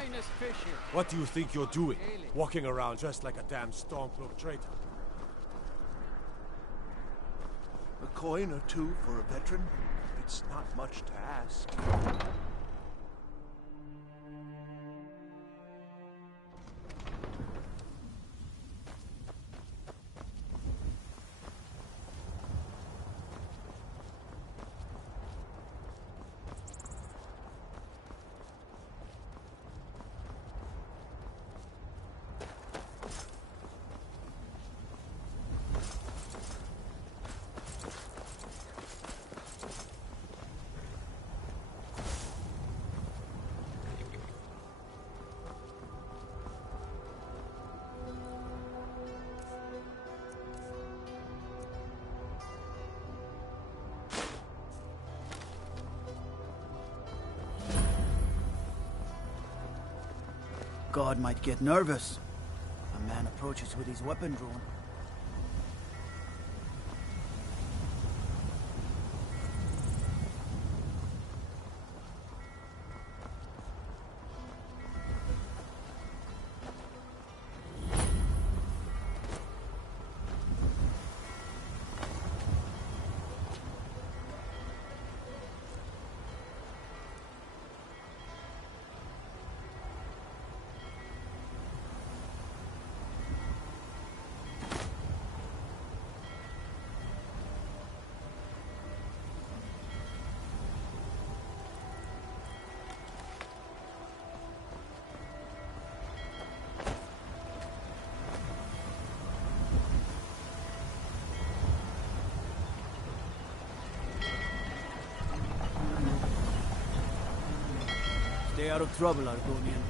finest fish here. What do you think you're doing? Walking around dressed like a damn Stormcloak traitor. A coin or two for a veteran? It's not much to ask. God might get nervous. A man approaches with his weapon drawn. Stay out of trouble, Argonian.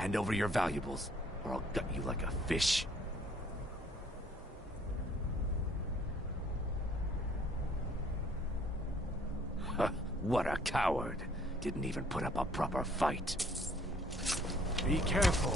Hand over your valuables, or I'll gut you like a fish. What a coward. Didn't even put up a proper fight. Be careful.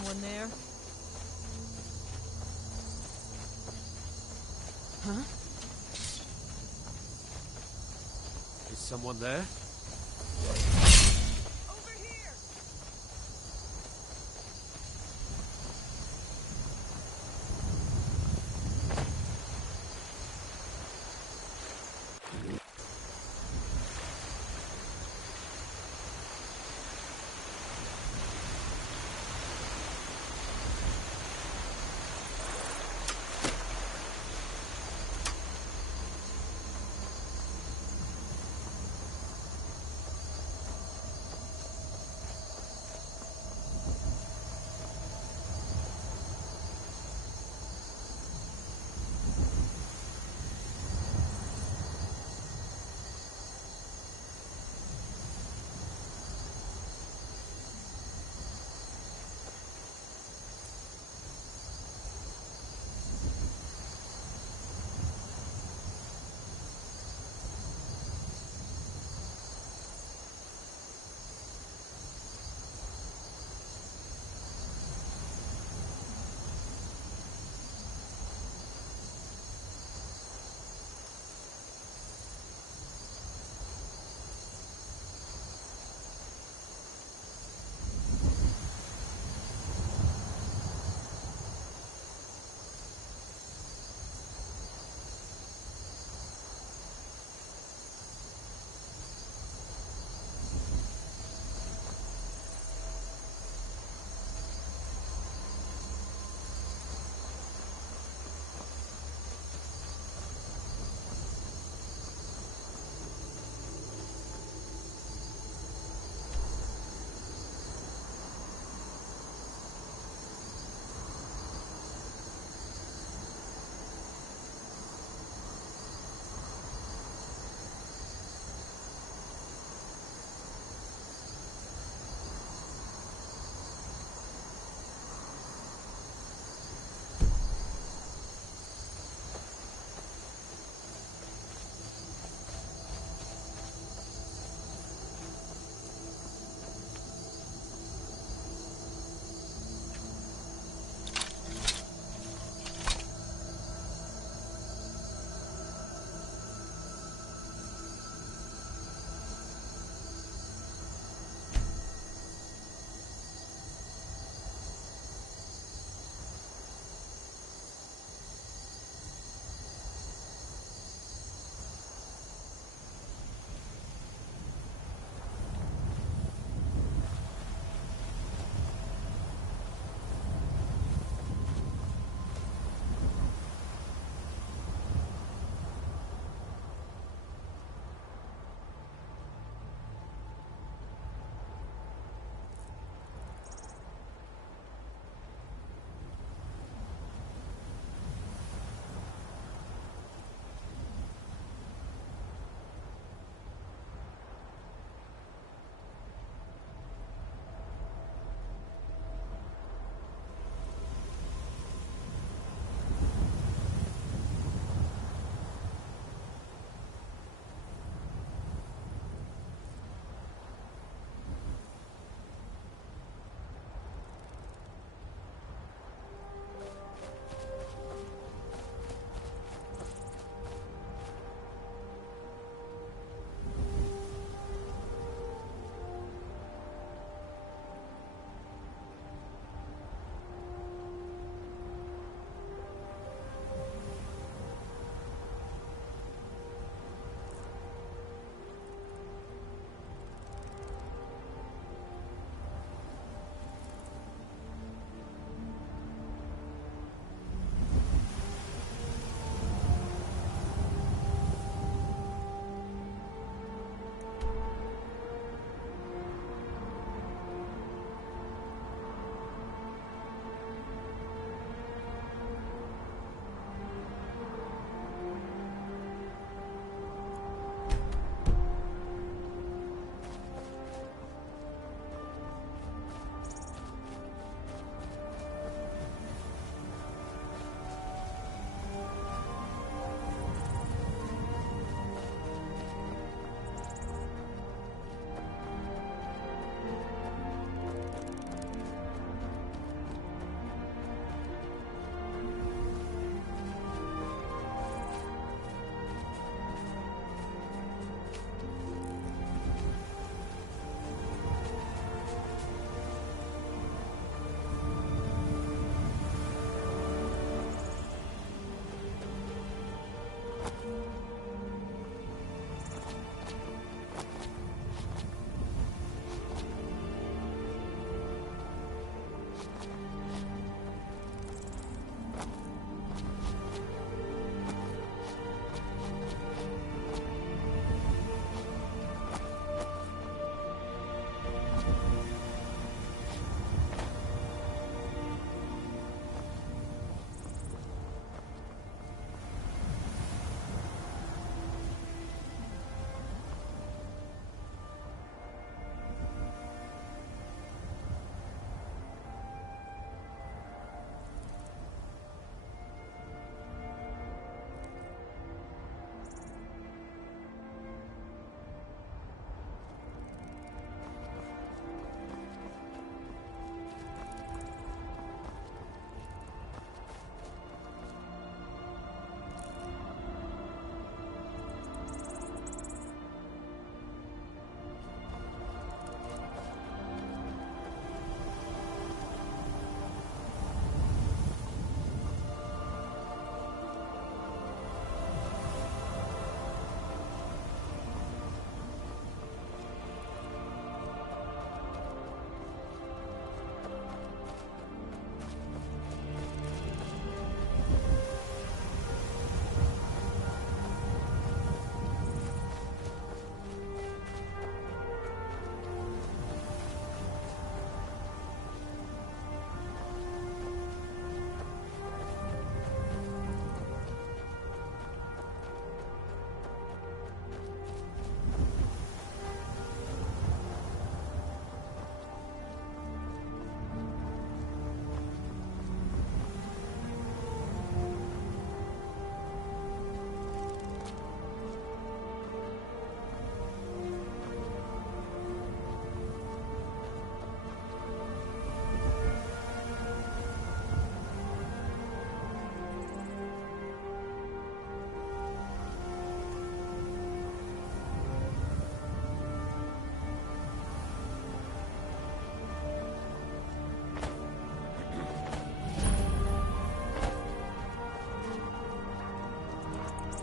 someone there? Huh? Is someone there? Over here!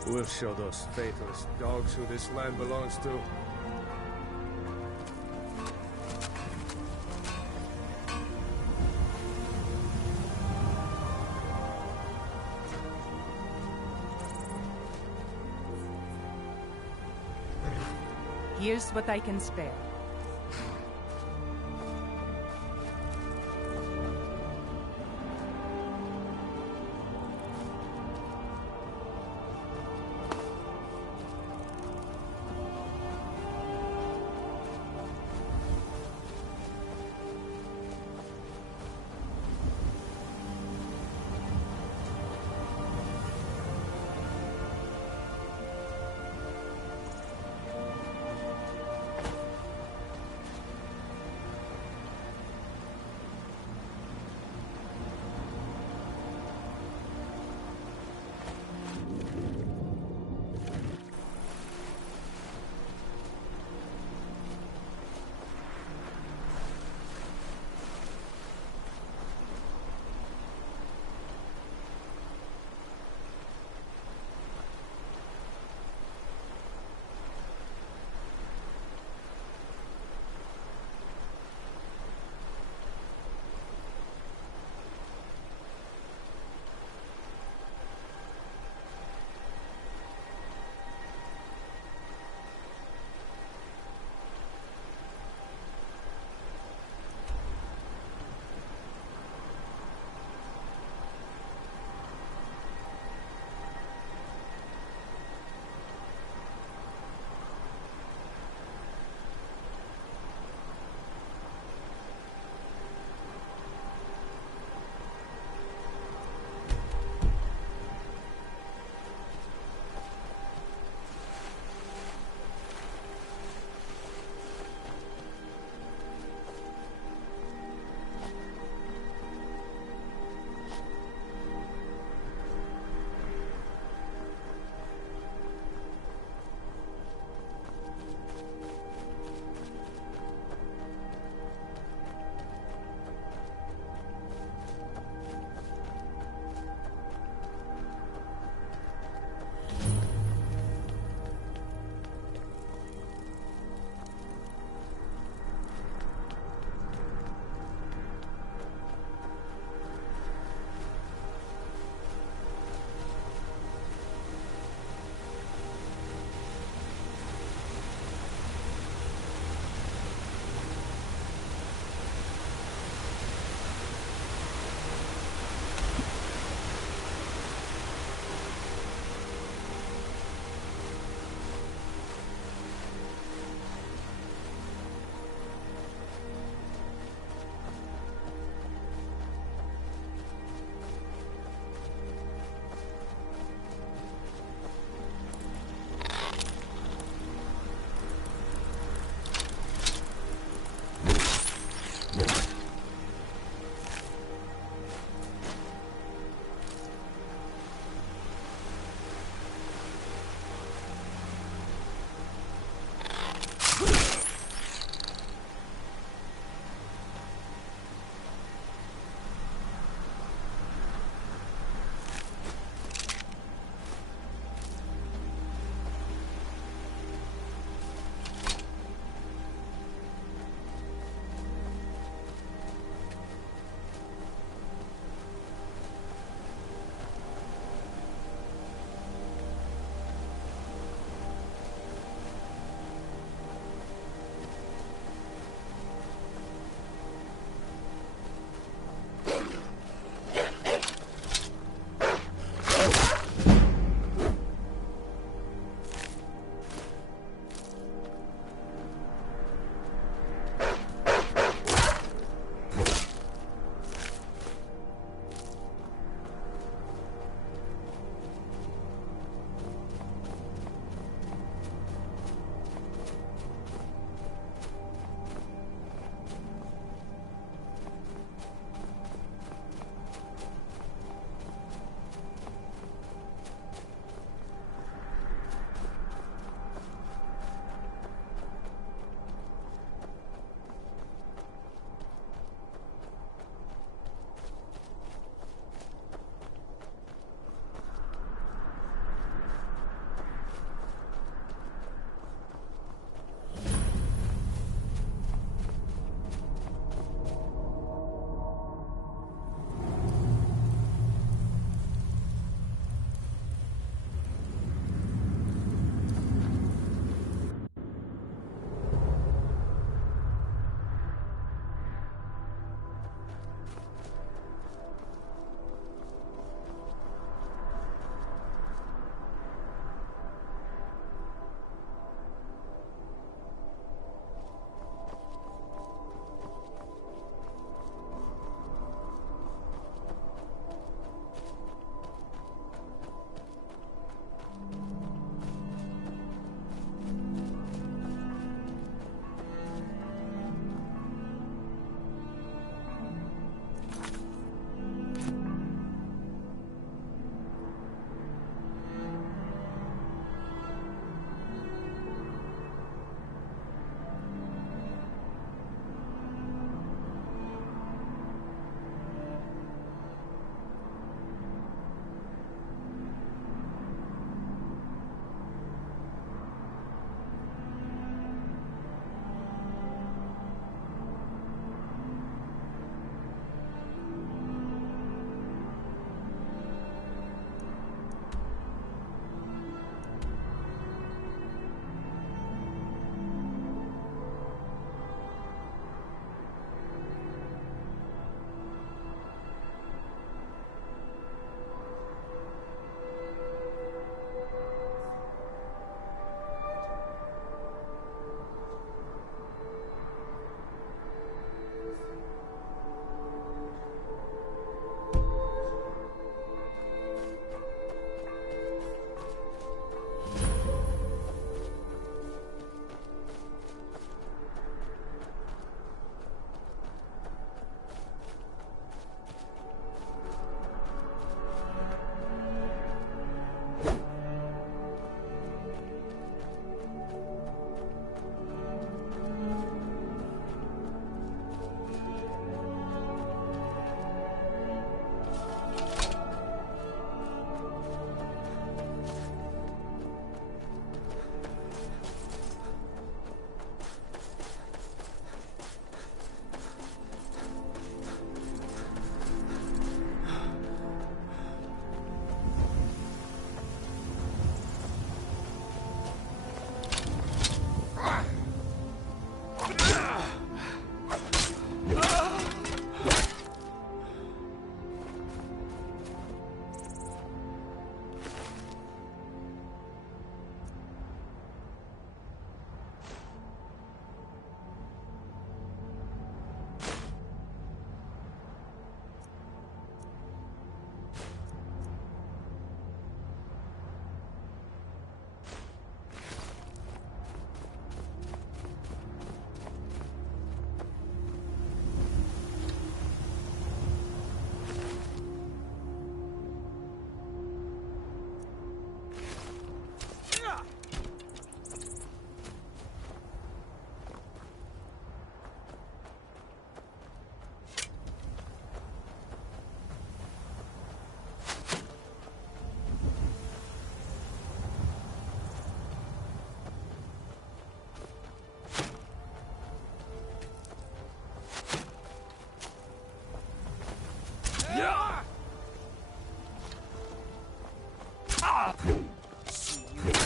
We'll show those faithless dogs who this land belongs to. Here's what I can spare.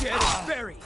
Dead and buried.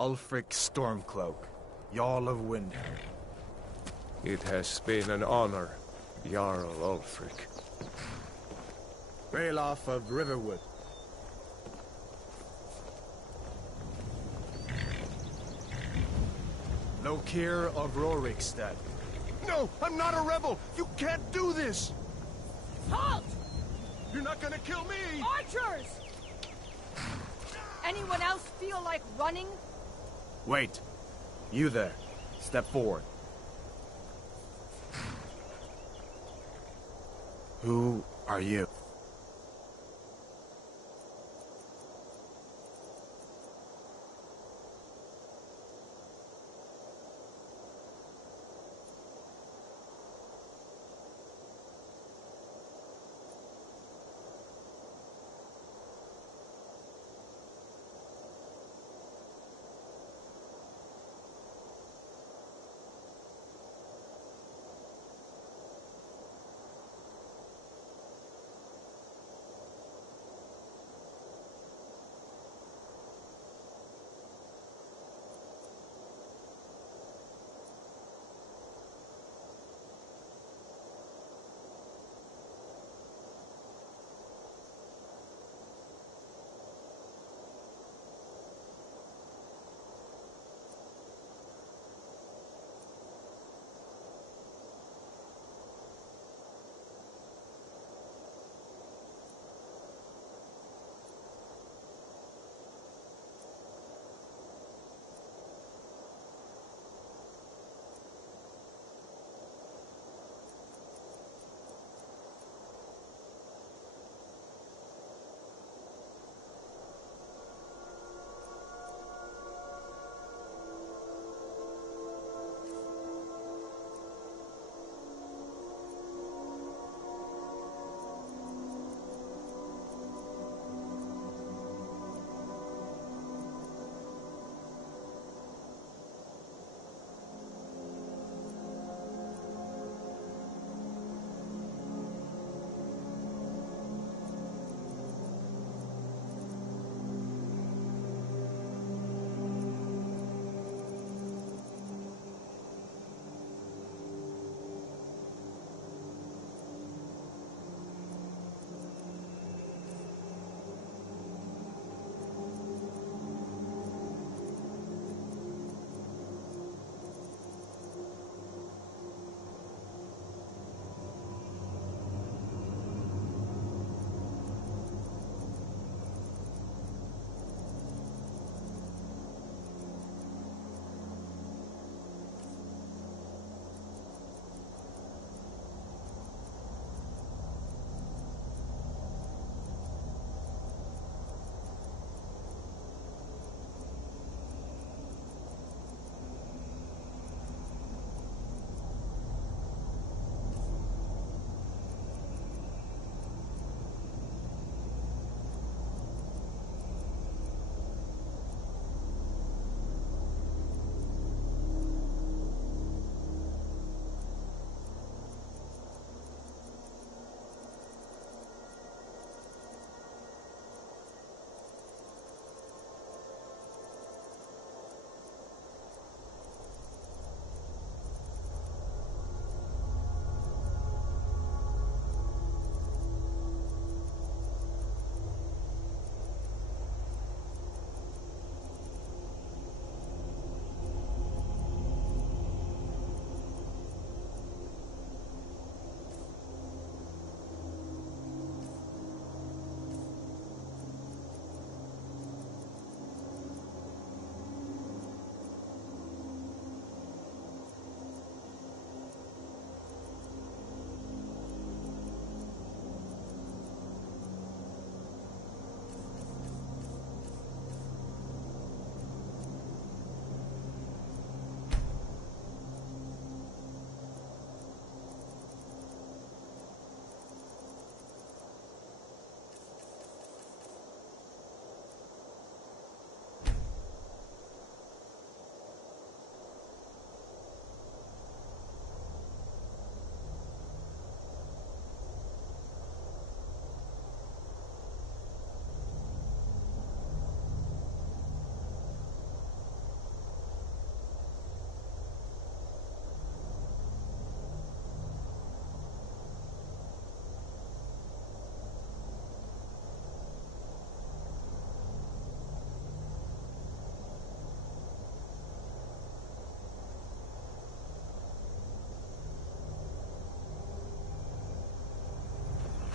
Ulfric Stormcloak, Jarl of Windhelm. It has been an honor, Jarl Ulfric. Ralof of Riverwood. Lokir of Rorikstead. No, I'm not a rebel! You can't do this! Halt! You're not gonna kill me! Archers! Anyone else feel like running? Wait. You there. Step forward. Who are you?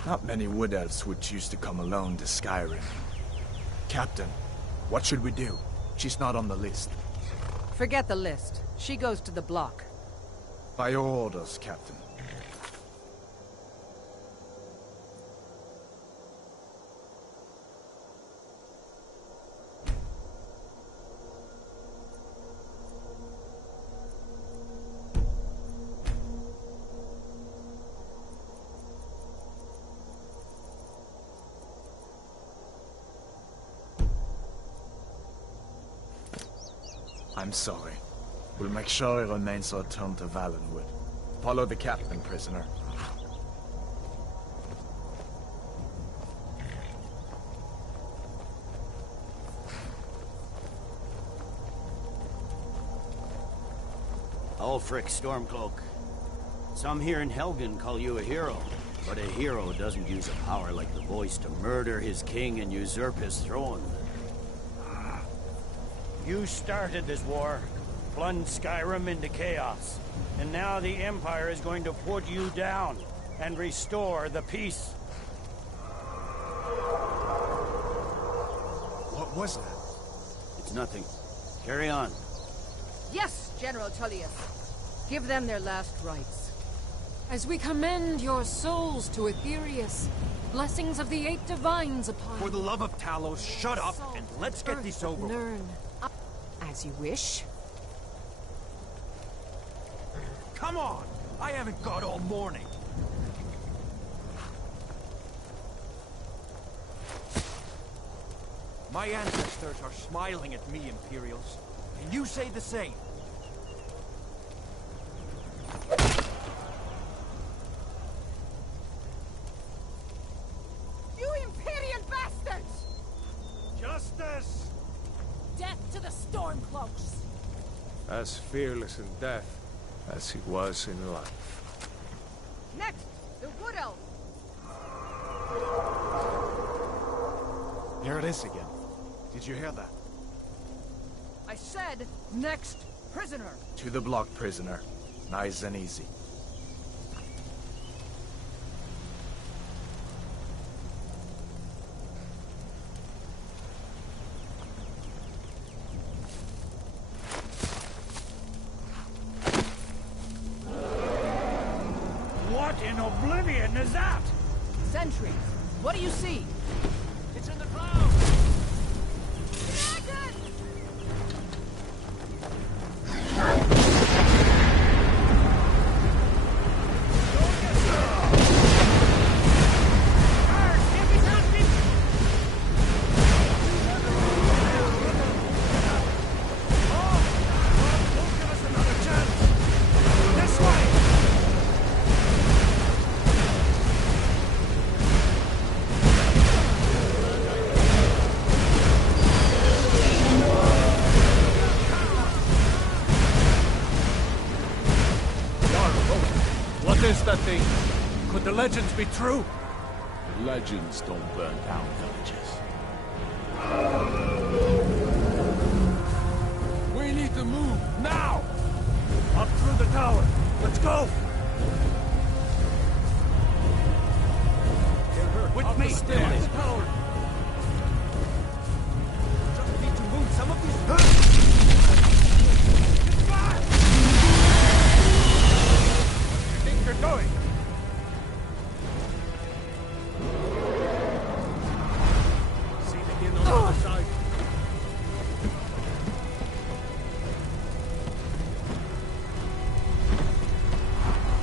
Not many wood elves would choose to come alone to Skyrim. Captain, what should we do? She's not on the list. Forget the list. She goes to the block. By your orders, Captain. I'm sorry. We'll make sure he remains returned to Valenwood. Follow the captain, prisoner. Ulfric Stormcloak. Some here in Helgen call you a hero, but a hero doesn't use a power like the voice to murder his king and usurp his throne. You started this war, plunged Skyrim into chaos, and now the Empire is going to put you down and restore the peace. What was that? It's nothing. Carry on. Yes, General Tullius. Give them their last rites. As we commend your souls to Aetherius, blessings of the 8 divines upon For the love of Talos, shut up and let's get this over with. Nirn. As you wish. Come on! I haven't got all morning. My ancestors are smiling at me, Imperials. Can you say the same? You Imperial bastards! Justice! Death to the Stormcloaks! As fearless in death as he was in life. Next, the Wood Elf. Here it is again. Did you hear that? I said, next prisoner. To the block, prisoner. Nice and easy. What in oblivion is that? Sentries. What do you see? It's in the clouds! Dragon! What is that thing? Could the legends be true? Legends don't burn down villages. We need to move, now! Up through the tower. Let's go! With me! Stairs. Tower. Just need to move some of these... You're going. See the inn on the other side.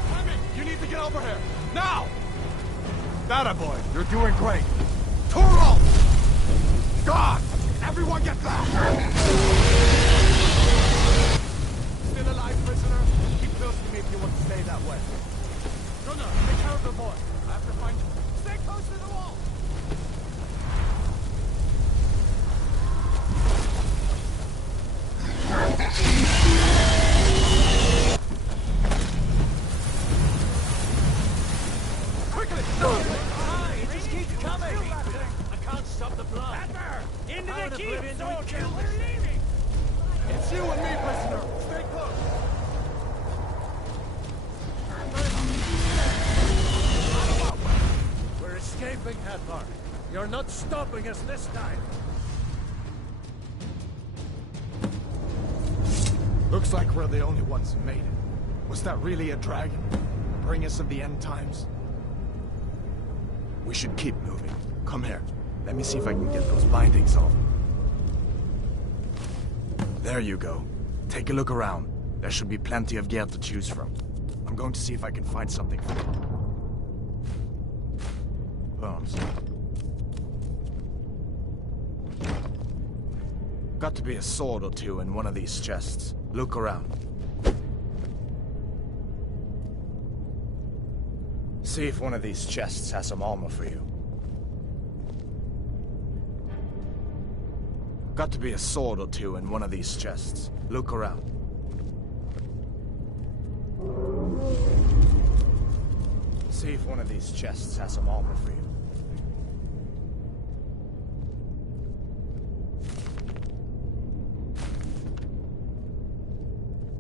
Clement, you need to get over here now. That boy, you're doing great. Toro! God! Everyone get back! Still alive, prisoner? Keep close to me if you want to stay that way. Gunnar, take care of the boy. I have to find you. Stay close to the wall! Quickly! No! It just keeps coming! I can't stop the blood! Into the keep, soldier! We're leaving! It's you and me, prisoner! Stay close! that far. You're not stopping us this time. Looks like we're the only ones who made it. Was that really a dragon? Bring us of the end times? We should keep moving. Come here. Let me see if I can get those bindings off. There you go. Take a look around. There should be plenty of gear to choose from. I'm going to see if I can find something for you. Bones. Got to be a sword or two in one of these chests. Look around. See if one of these chests has some armor for you. Got to be a sword or two in one of these chests. Look around. See if one of these chests has some armor for you.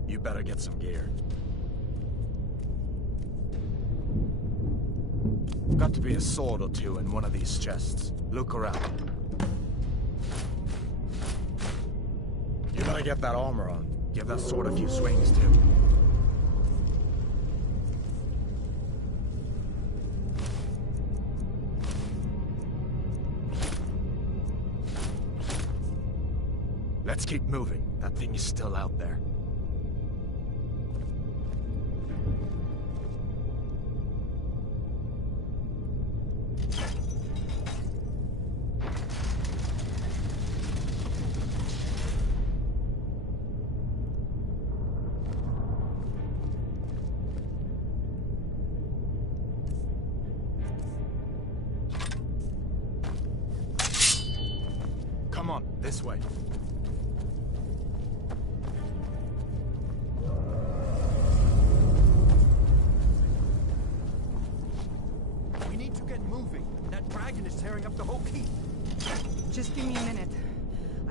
You better get some gear. Got to be a sword or two in one of these chests. Look around. You better get that armor on. Give that sword a few swings, too. Let's keep moving. That thing is still out there. Come on, this way. We need to get moving. That dragon is tearing up the whole keep. Just give me a minute.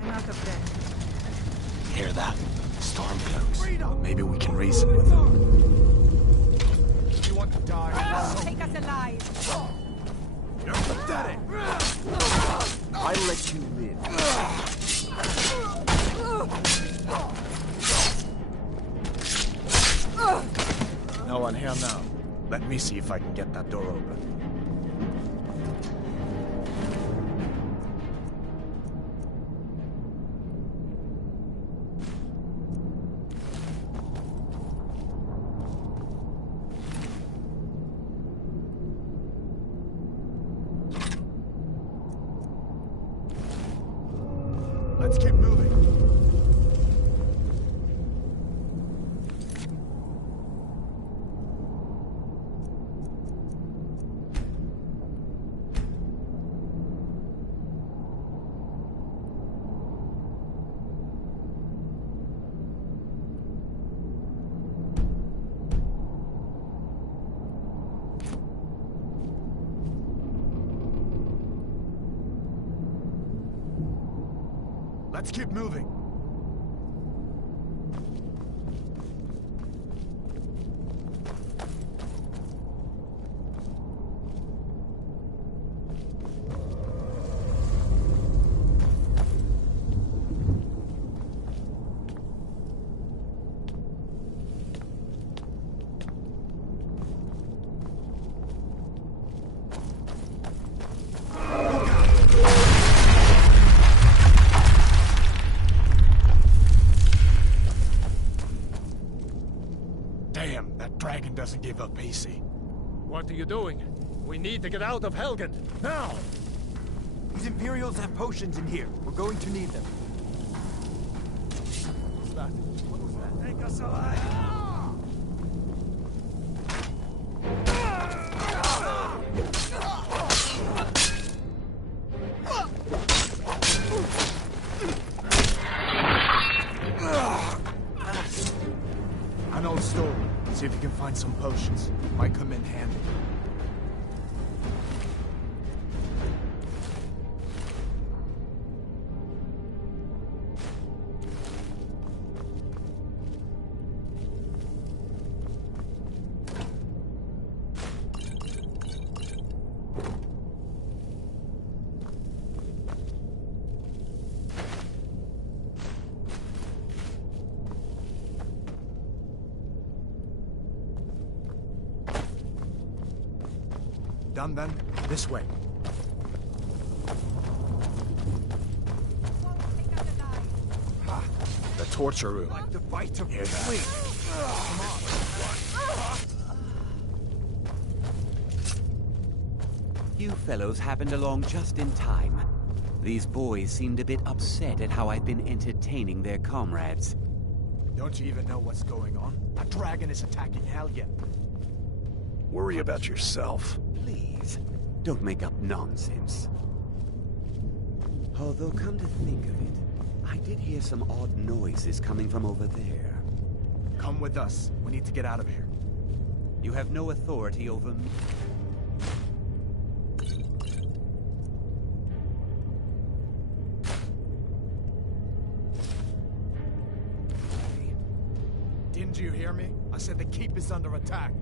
I'm out of breath. Hear that? Storm close. Maybe we can reason with them. You want to die? Take us alive! You're pathetic! I'll let you live. No one here now. Let me see if I can get that door open. Let's keep moving. Let's keep moving. Damn, that dragon doesn't give up easy. What are you doing? We need to get out of Helgen, now! These Imperials have potions in here. We're going to need them. What's that? What was that? Take us alive! An old story. See if you can find some potions. Might come in handy. done then? This way. Ha! The torture room. Like the bite of Hear that? fleet. Come on. You fellows happened along just in time. These boys seemed a bit upset at how I've been entertaining their comrades. Don't you even know what's going on? A dragon is attacking Helgen. Worry about yourself. Please, don't make up nonsense. Although, come to think of it, I did hear some odd noises coming from over there. Come with us. We need to get out of here. You have no authority over me. Didn't you hear me? I said the keep is under attack.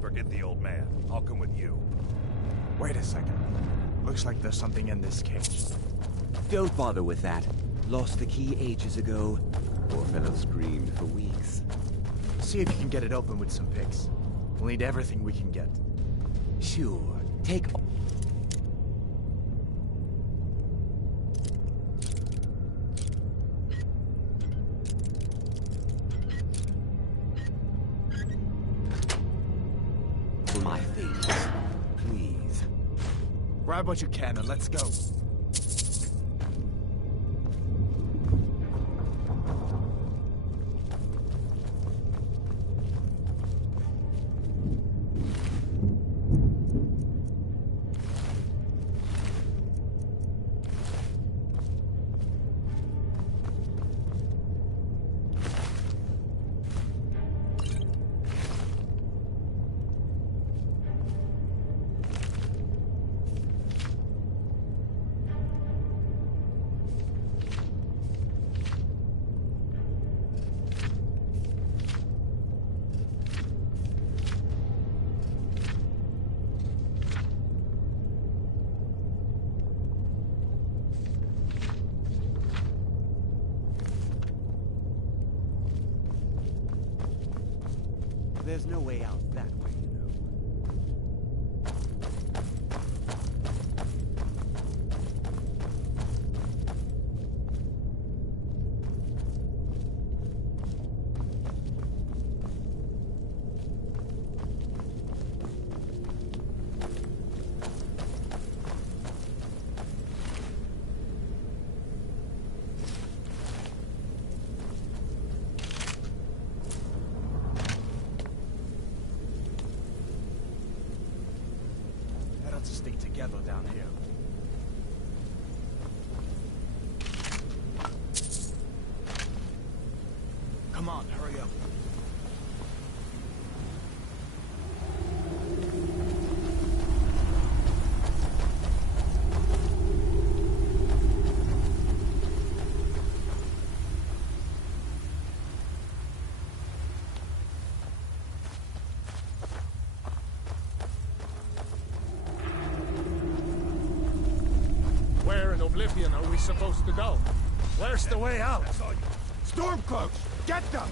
Forget the old man. I'll come with you. Wait a second. Looks like there's something in this cage. Don't bother with that. Lost the key ages ago. Poor fellow screamed for weeks. See if you can get it open with some picks. We'll need everything we can get. Sure. Take... my things, please. Grab what you can and let's go. There's no way out that way, you know. To stay together down here. Come on, hurry up. Oblivion are we supposed to go? Where's the way out? Stormcloaks! Get them!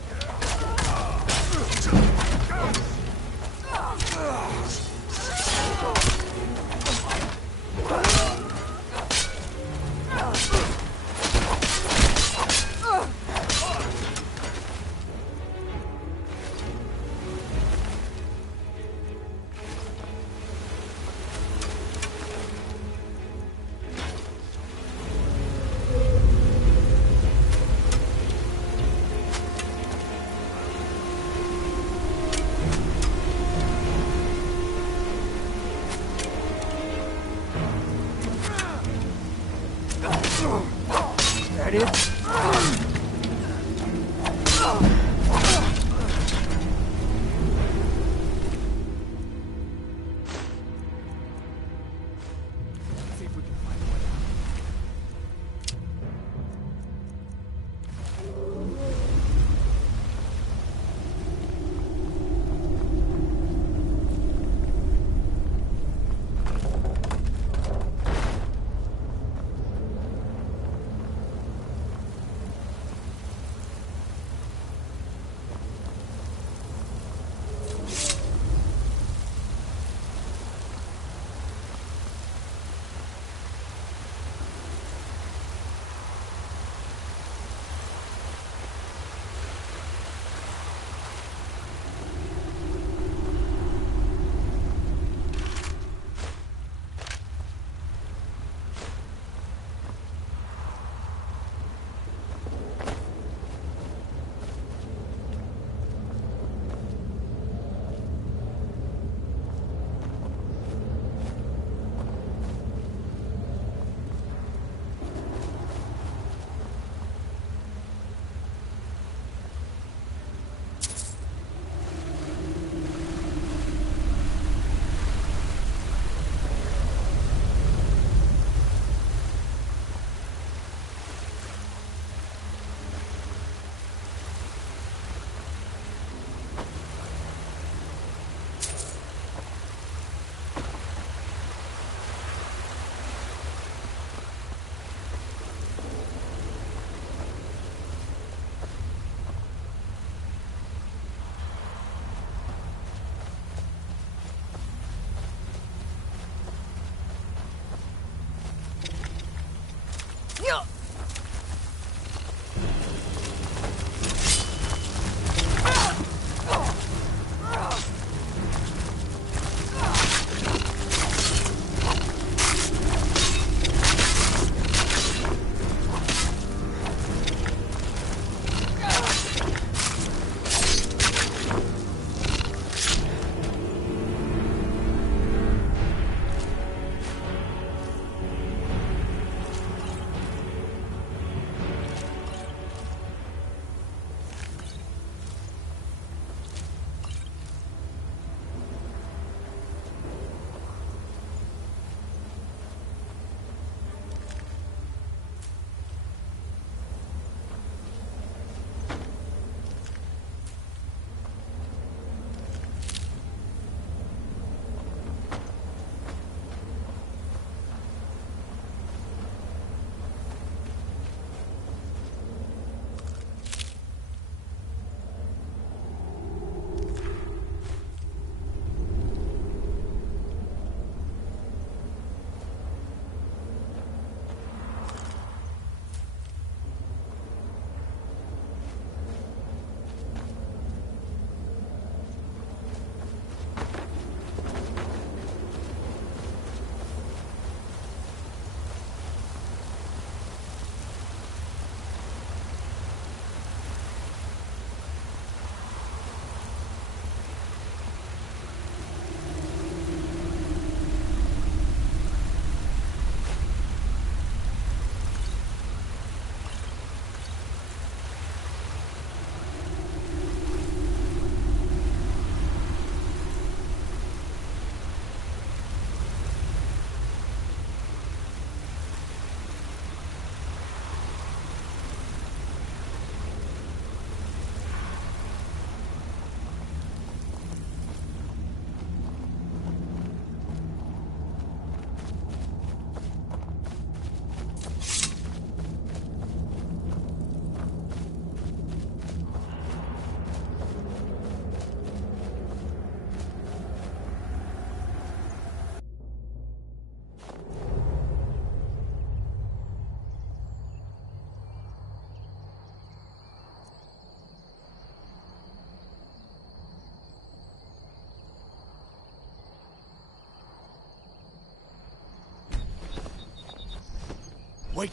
Wait!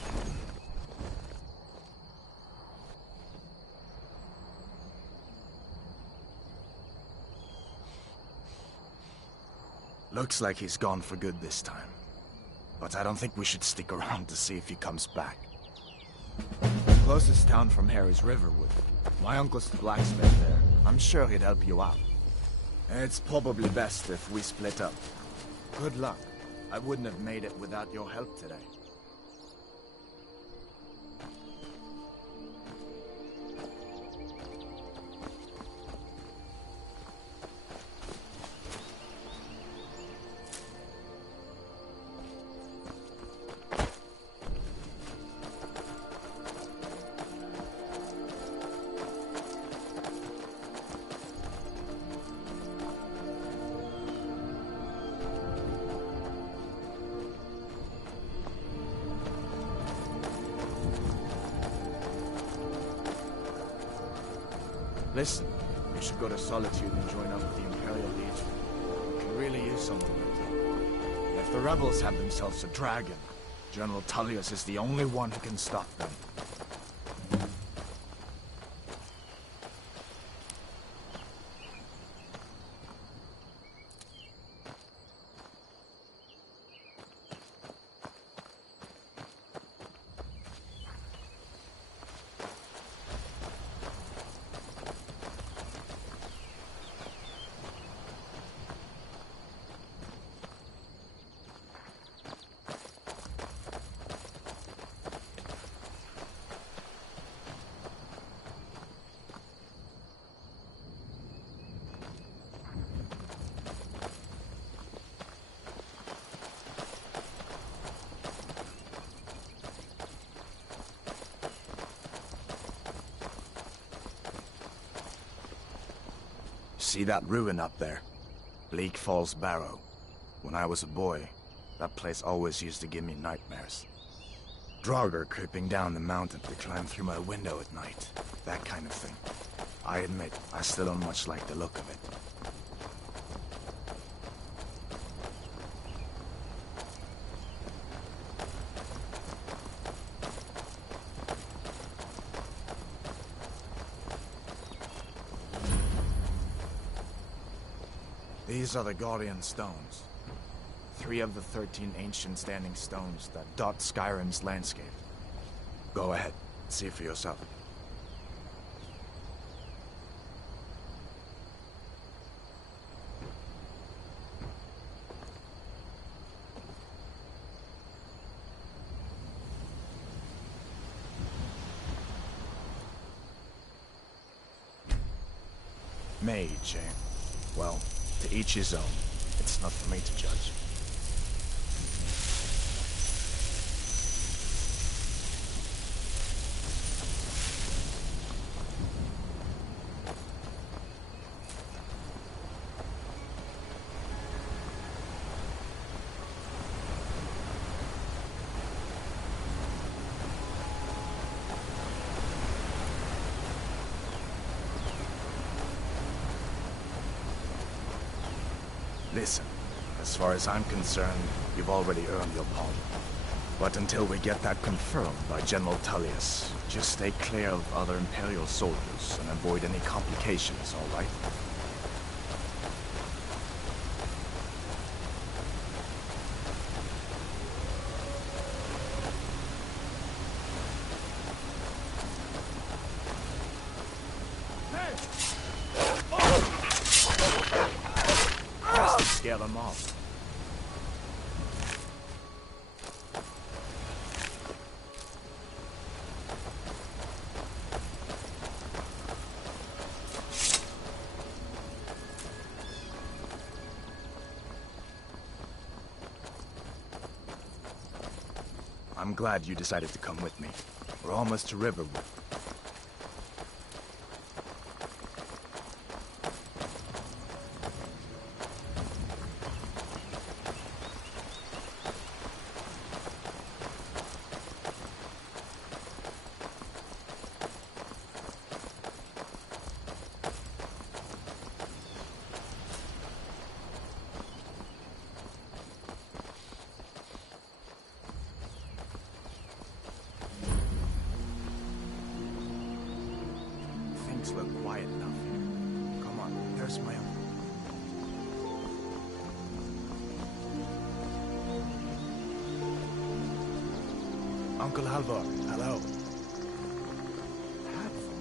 Looks like he's gone for good this time. But I don't think we should stick around to see if he comes back. The closest town from here is Riverwood. My uncle's the blacksmith there. I'm sure he'd help you out. It's probably best if we split up. Good luck. I wouldn't have made it without your help today. Listen, you should go to Solitude and join up with the Imperial Legion. We can really use someone like that. If the rebels have themselves a dragon, General Tullius is the only one who can stop them. See that ruin up there? Bleak Falls Barrow. When I was a boy, that place always used to give me nightmares. Draugr creeping down the mountain to climb through my window at night. That kind of thing. I admit, I still don't much like the look of it. These are the Guardian Stones. 3 of the 13 ancient standing stones that dot Skyrim's landscape. Go ahead, see for yourself. Mage, eh? Well, to each his own. It's not for me to judge. Listen, as far as I'm concerned, you've already earned your pardon. But until we get that confirmed by General Tullius, just stay clear of other Imperial soldiers and avoid any complications, all right? Scare them off. I'm glad you decided to come with me. We're almost to Riverwood. Uncle Halvor, hello. Halvor?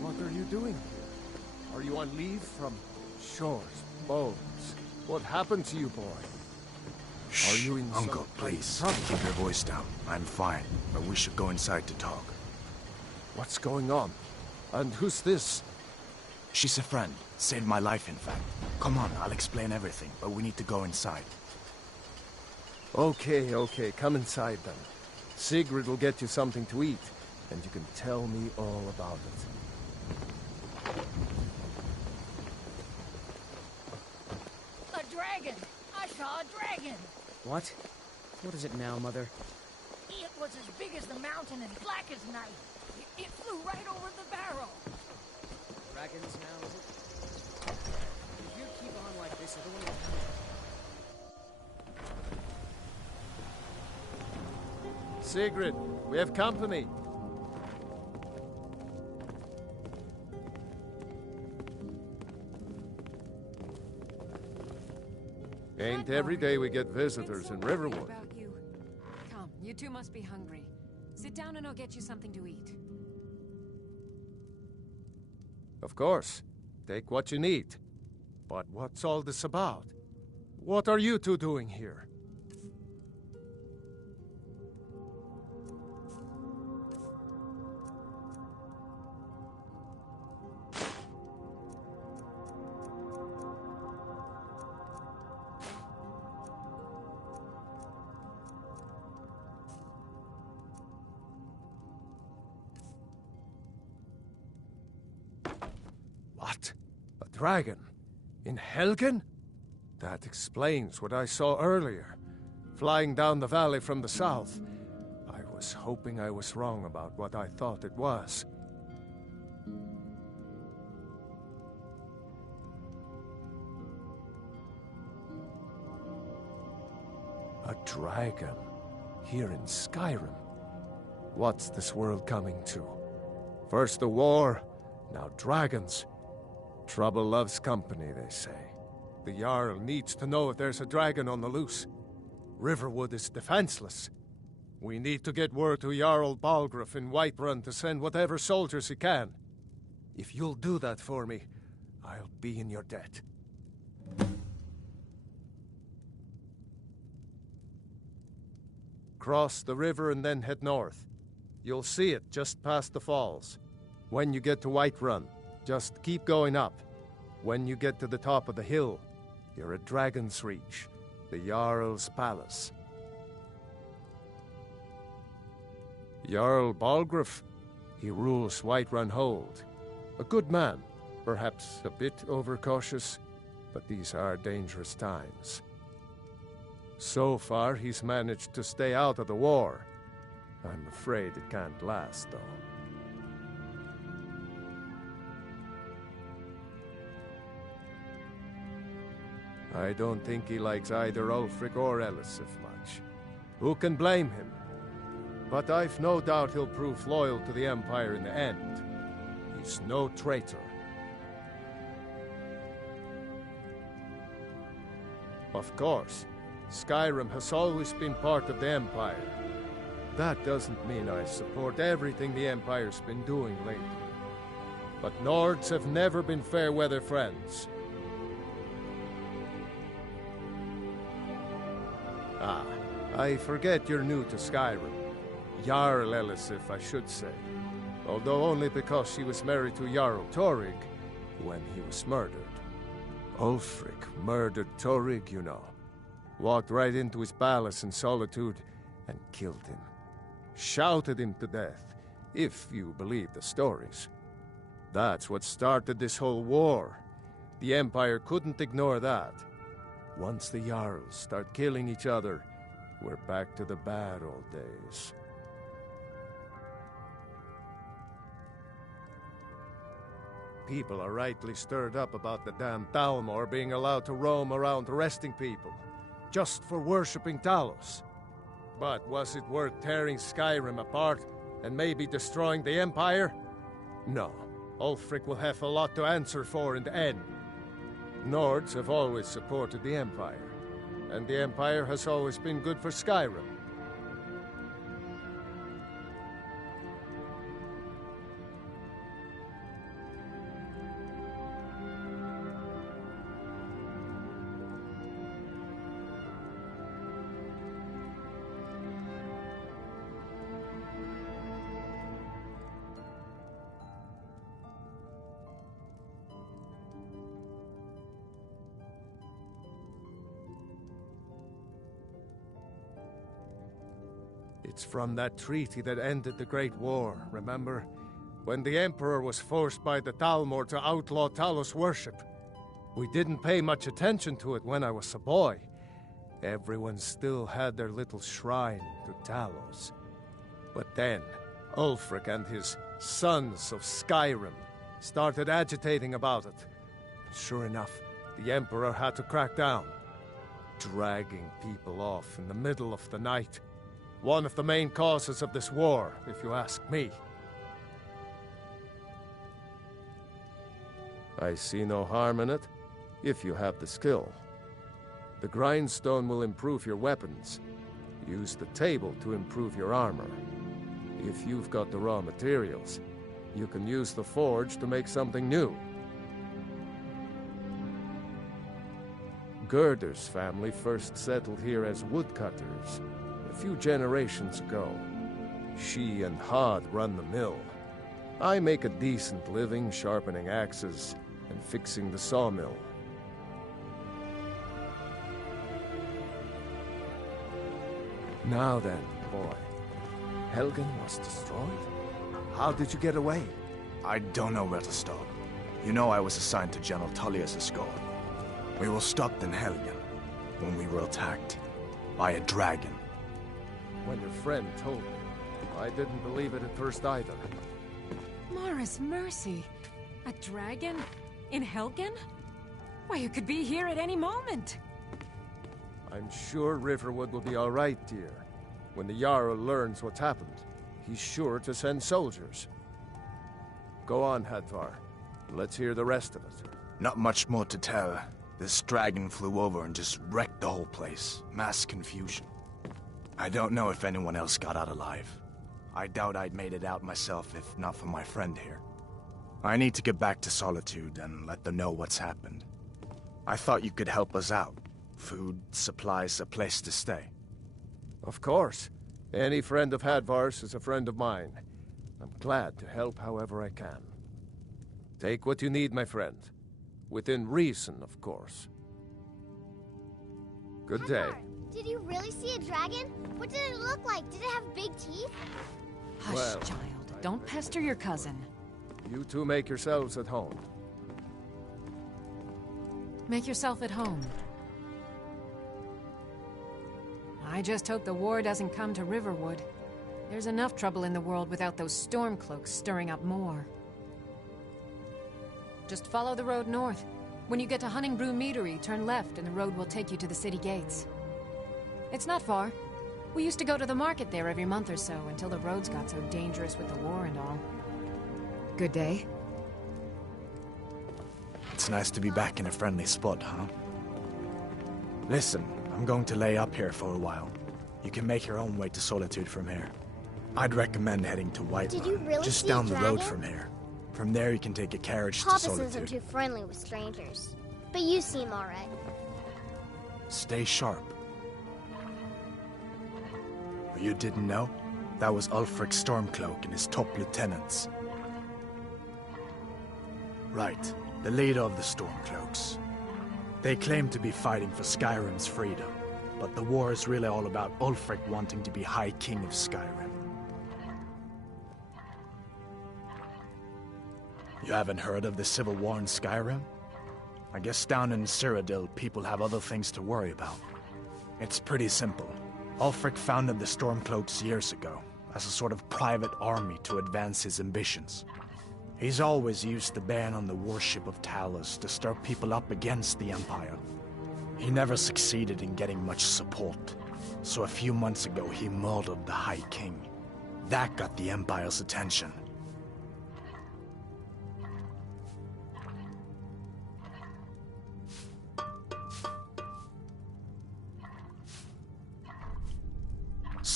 What are you doing here? Are you on leave from shores, bones? What happened to you, boy? Shh, are you in Uncle, some please. trouble? Keep your voice down. I'm fine, but we should go inside to talk. What's going on? And who's this? She's a friend. Saved my life, in fact. Come on, I'll explain everything, but we need to go inside. Okay, okay, come inside then. Sigrid will get you something to eat, and you can tell me all about it. A dragon! I saw a dragon! What? What is it now, Mother? It was as big as the mountain and black as night. It flew right over the barrel. Dragons now, is it? If you keep on like this, it'll only... Sigrid, we have company. Ain't every day we get visitors in Riverwood. About you. Come, you two must be hungry. Sit down and I'll get you something to eat. Of course. Take what you need. But what's all this about? What are you two doing here? What? A dragon? In Helgen? That explains what I saw earlier. Flying down the valley from the south. I was hoping I was wrong about what I thought it was. A dragon? Here in Skyrim? What's this world coming to? First the war, now dragons. Trouble loves company, they say. The Jarl needs to know if there's a dragon on the loose. Riverwood is defenseless. We need to get word to Jarl Balgruuf in Whiterun to send whatever soldiers he can. If you'll do that for me, I'll be in your debt. Cross the river and then head north. You'll see it just past the falls. When you get to Whiterun, just keep going up. When you get to the top of the hill, you're at Dragon's Reach, the Jarl's palace. Jarl Balgruuf, he rules Whiterun Hold. A good man, perhaps a bit overcautious, but these are dangerous times. So far, he's managed to stay out of the war. I'm afraid it can't last, though. I don't think he likes either Ulfric or Elisif much. Who can blame him? But I've no doubt he'll prove loyal to the Empire in the end. He's no traitor. Of course, Skyrim has always been part of the Empire. That doesn't mean I support everything the Empire's been doing lately. But Nords have never been fair-weather friends. Ah, I forget you're new to Skyrim. Jarl Elisif, I should say. Although only because she was married to Jarl Torrig when he was murdered. Ulfric murdered Torrig, you know. Walked right into his palace in Solitude and killed him. Shouted him to death, if you believe the stories. That's what started this whole war. The Empire couldn't ignore that. Once the Jarls start killing each other, we're back to the bad old days. People are rightly stirred up about the damn Thalmor being allowed to roam around arresting people, just for worshipping Talos. But was it worth tearing Skyrim apart and maybe destroying the Empire? No. Ulfric will have a lot to answer for in the end. Nords have always supported the Empire, and the Empire has always been good for Skyrim. It's from that treaty that ended the Great War, remember? When the Emperor was forced by the Timelord to outlaw Talos worship. We didn't pay much attention to it when I was a boy. Everyone still had their little shrine to Talos. But then, Ulfric and his sons of Skyrim started agitating about it. Sure enough, the Emperor had to crack down, dragging people off in the middle of the night. One of the main causes of this war, if you ask me. I see no harm in it, if you have the skill. The grindstone will improve your weapons. Use the table to improve your armor. If you've got the raw materials, you can use the forge to make something new. Gerder's family first settled here as woodcutters a few generations ago. She and Hod run the mill. I make a decent living sharpening axes and fixing the sawmill. Now then, boy. Helgen was destroyed? How did you get away? I don't know where to start. You know I was assigned to General Tullius' escort. We were stopped in Helgen when we were attacked by a dragon. When your friend told me, I didn't believe it at first either. Mara's mercy. A dragon? In Helgen? Why, you could be here at any moment. I'm sure Riverwood will be all right, dear. When the Jarl learns what's happened, he's sure to send soldiers. Go on, Hadvar. Let's hear the rest of it. Not much more to tell. This dragon flew over and just wrecked the whole place. Mass confusion. I don't know if anyone else got out alive. I doubt I'd made it out myself if not for my friend here. I need to get back to Solitude and let them know what's happened. I thought you could help us out. Food, supplies, a place to stay. Of course. Any friend of Hadvar's is a friend of mine. I'm glad to help however I can. Take what you need, my friend. Within reason, of course. Good day. Did you really see a dragon? What did it look like? Did it have big teeth? Hush, Well, child. Don't pester your cousin. You two make yourselves at home. Make yourself at home. I just hope the war doesn't come to Riverwood. There's enough trouble in the world without those Stormcloaks stirring up more. Just follow the road north. When you get to Honningbrew Meadery, turn left and the road will take you to the city gates. It's not far. We used to go to the market there every month or so until the roads got so dangerous with the war and all. Good day. It's nice to be back in a friendly spot, huh? Listen, I'm going to lay up here for a while. You can make your own way to Solitude from here. I'd recommend heading to White Did you really just see down a the road dragon? from here. From there you can take a carriage to Hoppus Solitude. isn't too friendly with strangers. But you seem alright. Stay sharp. You didn't know? That was Ulfric Stormcloak and his top lieutenants. Right, the leader of the Stormcloaks. They claim to be fighting for Skyrim's freedom, but the war is really all about Ulfric wanting to be High King of Skyrim. You haven't heard of the civil war in Skyrim? I guess down in Cyrodiil, people have other things to worry about. It's pretty simple. Ulfric founded the Stormcloaks years ago, as a sort of private army to advance his ambitions. He's always used the ban on the worship of Talos to stir people up against the Empire. He never succeeded in getting much support, so a few months ago he murdered the High King. That got the Empire's attention.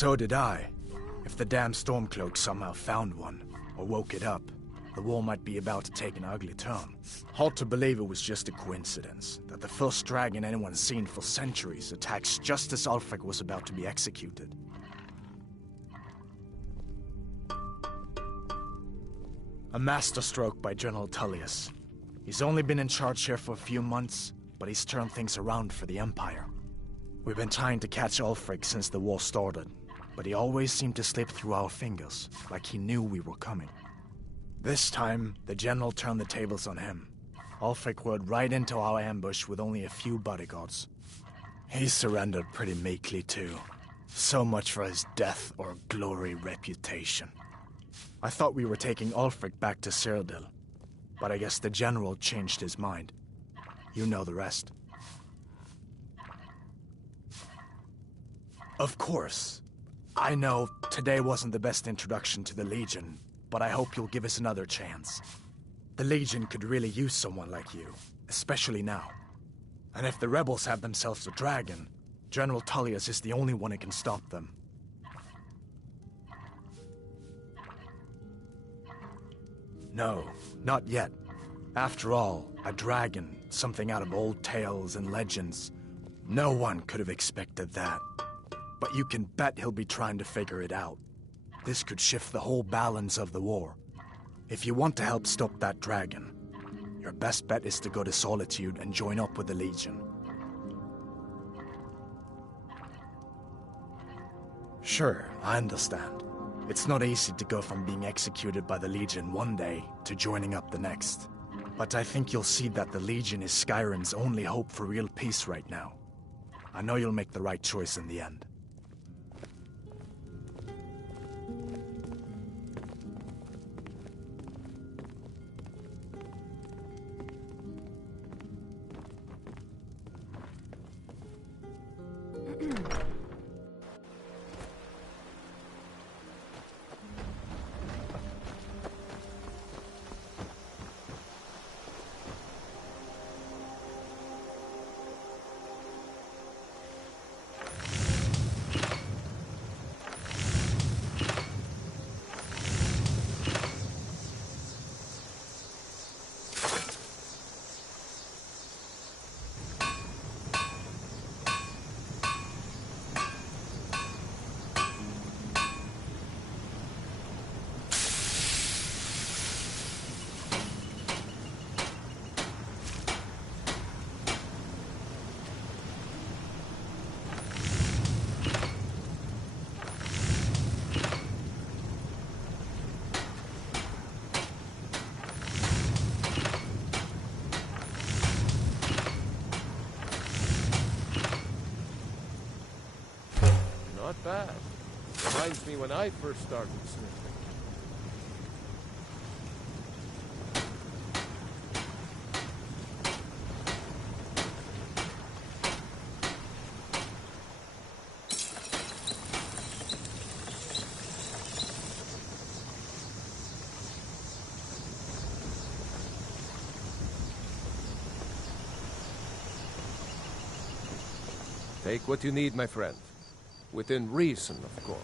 So did I. If the damn Stormcloak somehow found one, or woke it up, the war might be about to take an ugly turn. Hard to believe it was just a coincidence, that the first dragon anyone's seen for centuries attacks just as Ulfric was about to be executed. A masterstroke by General Tullius. He's only been in charge here for a few months, but he's turned things around for the Empire. We've been trying to catch Ulfric since the war started. but he always seemed to slip through our fingers, like he knew we were coming. This time, the general turned the tables on him. Ulfric rode right into our ambush with only a few bodyguards. He surrendered pretty meekly too. So much for his death or glory reputation. I thought we were taking Ulfric back to Cyrodiil, but I guess the general changed his mind. You know the rest. Of course. I know today wasn't the best introduction to the Legion, but I hope you'll give us another chance. The Legion could really use someone like you, especially now. And if the rebels have themselves a dragon, General Tullius is the only one who can stop them. No, not yet. After all, a dragon, something out of old tales and legends. No one could have expected that. But you can bet he'll be trying to figure it out. This could shift the whole balance of the war. If you want to help stop that dragon, your best bet is to go to Solitude and join up with the Legion. Sure, I understand. It's not easy to go from being executed by the Legion one day to joining up the next. But I think you'll see that the Legion is Skyrim's only hope for real peace right now. I know you'll make the right choice in the end. Not bad. Reminds me when I first started smithing. Take what you need, my friend. Within reason, of course.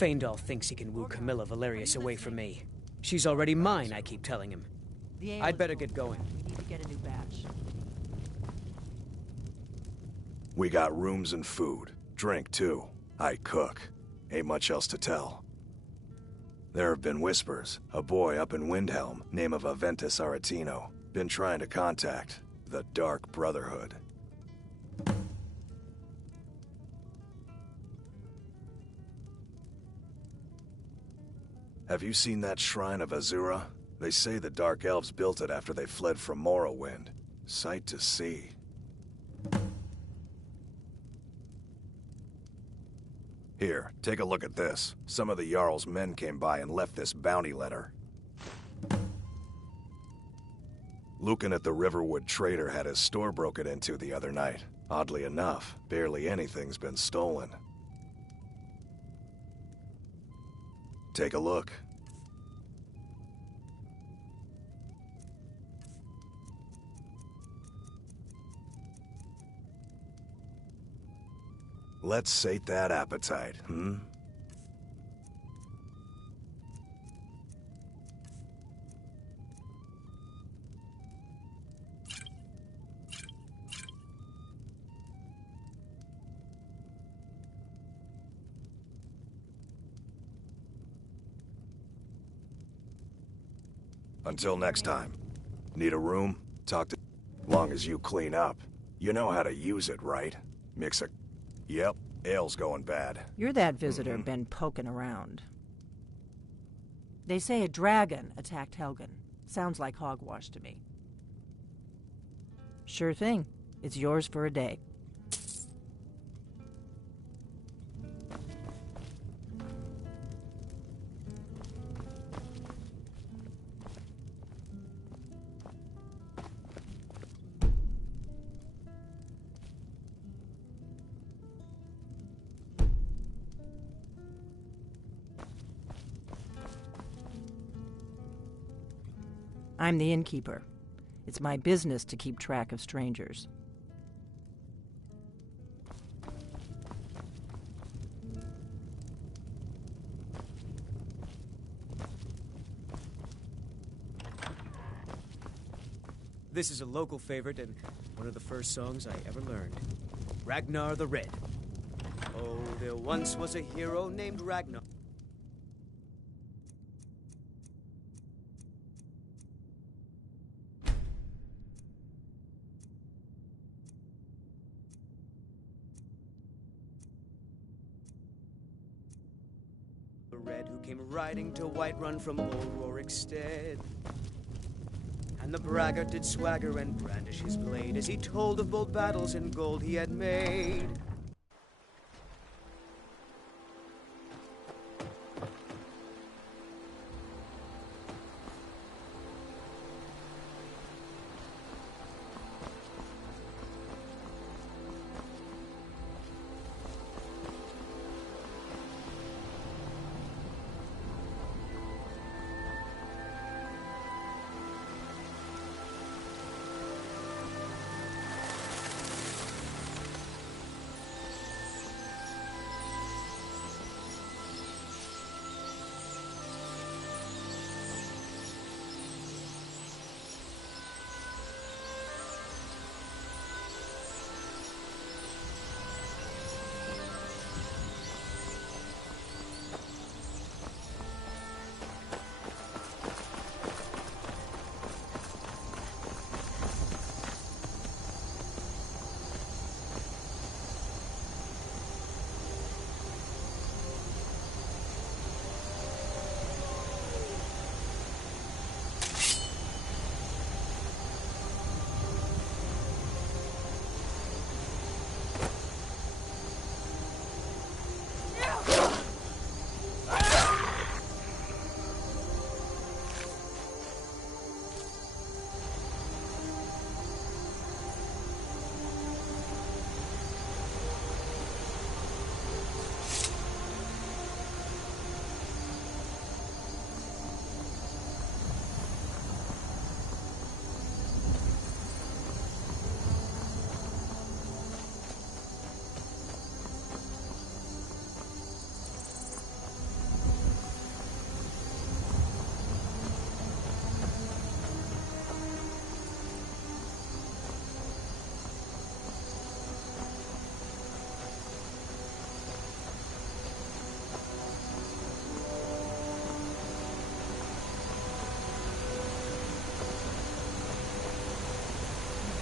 Feindal thinks he can woo Camilla Valerius away from me. She's already mine, I keep telling him. I'd better get going. We need to get a new batch. We got rooms and food. Drink, too. I cook. Ain't much else to tell. There have been whispers. A boy up in Windhelm, name of Aventus Aretino, been trying to contact the Dark Brotherhood. Have you seen that shrine of Azura? They say the Dark Elves built it after they fled from Morrowind. Sight to see. Here, take a look at this. Some of the Jarl's men came by and left this bounty letter. Lucan at the Riverwood Trader had his store broken into the other night. Oddly enough, barely anything's been stolen. Take a look. Let's sate that appetite, hmm? Until next time. Need a room? Talk to... Long as you clean up. You know how to use it, right? Mix a... Yep, ale's going bad. You're that visitor been poking around. They say a dragon attacked Helgen. Sounds like hogwash to me. Sure thing. It's yours for a day. I'm the innkeeper. It's my business to keep track of strangers. This is a local favorite and one of the first songs I ever learned. Ragnar the Red. Oh, there once was a hero named Ragnar. The Red who came riding to Whiterun from old Rorikstead. And the braggart did swagger and brandish his blade as he told of bold battles and gold he had made.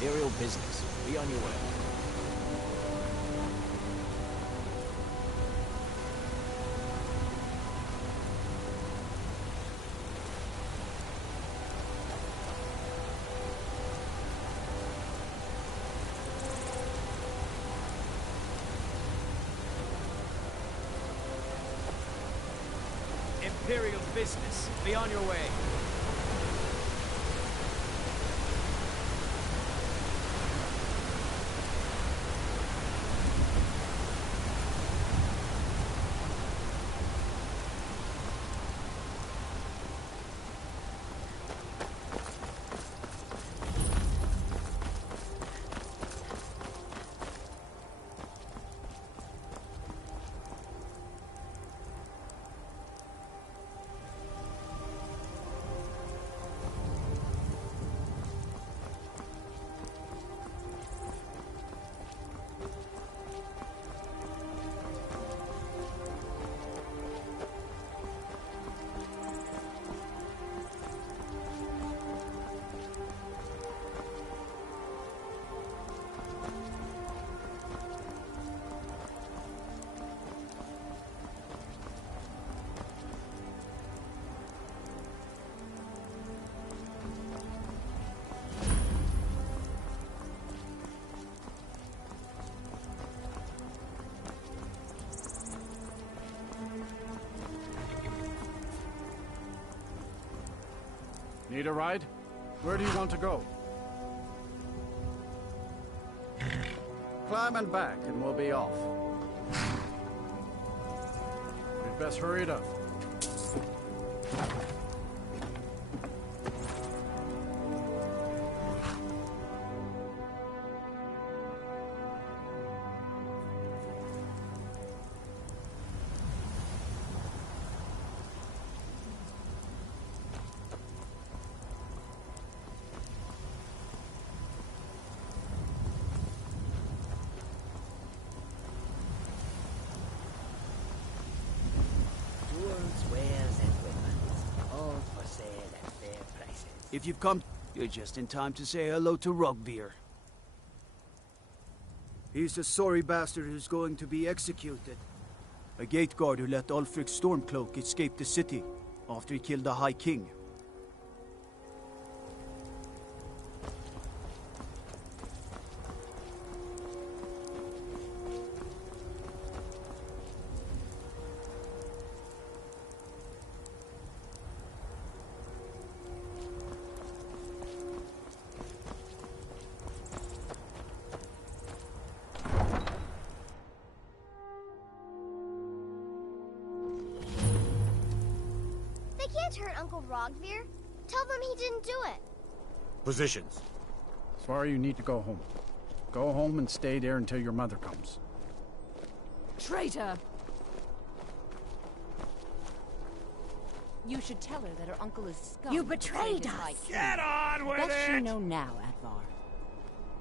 Imperial business. Be on your way. Imperial business. Be on your way. Need a ride? Where do you want to go? Climb and back, and we'll be off. We'd best hurry it up. If you've come, you're just in time to say hello to Rogvir. He's the sorry bastard who's going to be executed. A gate guard who let Ulfric Stormcloak escape the city after he killed the High King. Hurt Uncle Rogvir. Tell them he didn't do it. Positions. Sorry, you need to go home. Go home and stay there until your mother comes. Traitor! You should tell her that her uncle is scum. You betrayed us! Get on with Best it! you know now, Advar.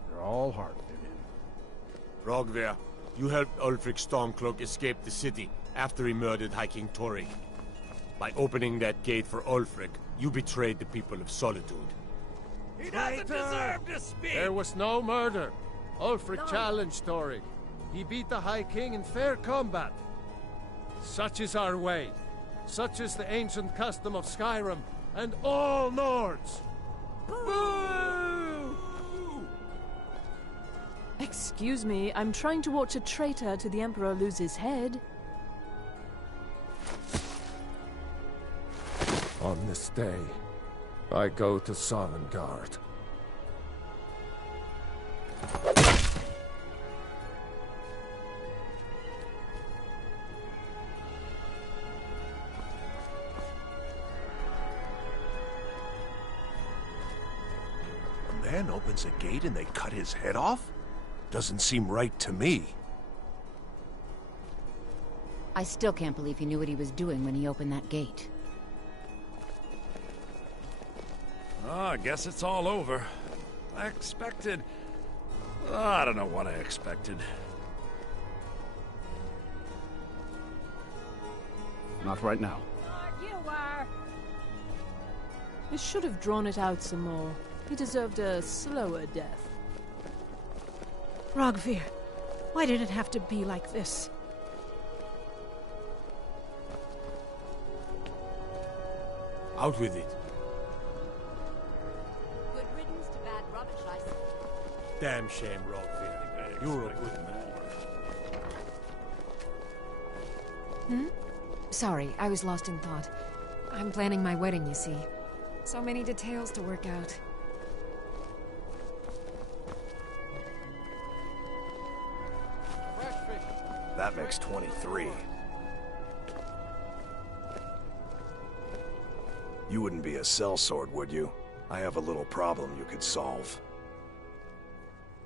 You're all heart, Vivian. Rogvir, you helped Ulfric Stormcloak escape the city after he murdered High King Torrig. By opening that gate for Ulfric, you betrayed the people of Solitude. He doesn't deserve to speak! There was no murder. Ulfric challenged Torrig. He beat the High King in fair combat. Such is our way. Such is the ancient custom of Skyrim and all Nords. Boo! Excuse me, I'm trying to watch a traitor to the Emperor lose his head. On this day, I go to Sovngarde. A man opens a gate and they cut his head off? Doesn't seem right to me. I still can't believe he knew what he was doing when he opened that gate. Oh, I guess it's all over. I expected... I don't know what I expected. Not right now. You are. You should have drawn it out some more. He deserved a slower death. Rogvir, why did it have to be like this? Out with it. Good riddance to bad rubbish, I say. Damn shame, Rogvir. You're a good man. Hmm? Sorry, I was lost in thought. I'm planning my wedding, you see. So many details to work out. That makes 23. You wouldn't be a sellsword, would you? I have a little problem you could solve.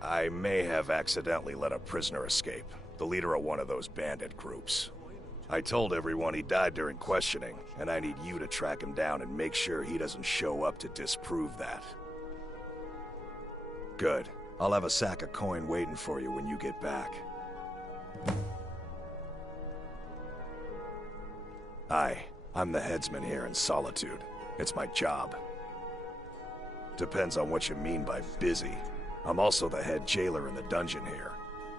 I may have accidentally let a prisoner escape, the leader of one of those bandit groups. I told everyone he died during questioning, and I need you to track him down and make sure he doesn't show up to disprove that. Good. I'll have a sack of coin waiting for you when you get back. Hi, I'm the headsman here in Solitude. It's my job. Depends on what you mean by busy. I'm also the head jailer in the dungeon here.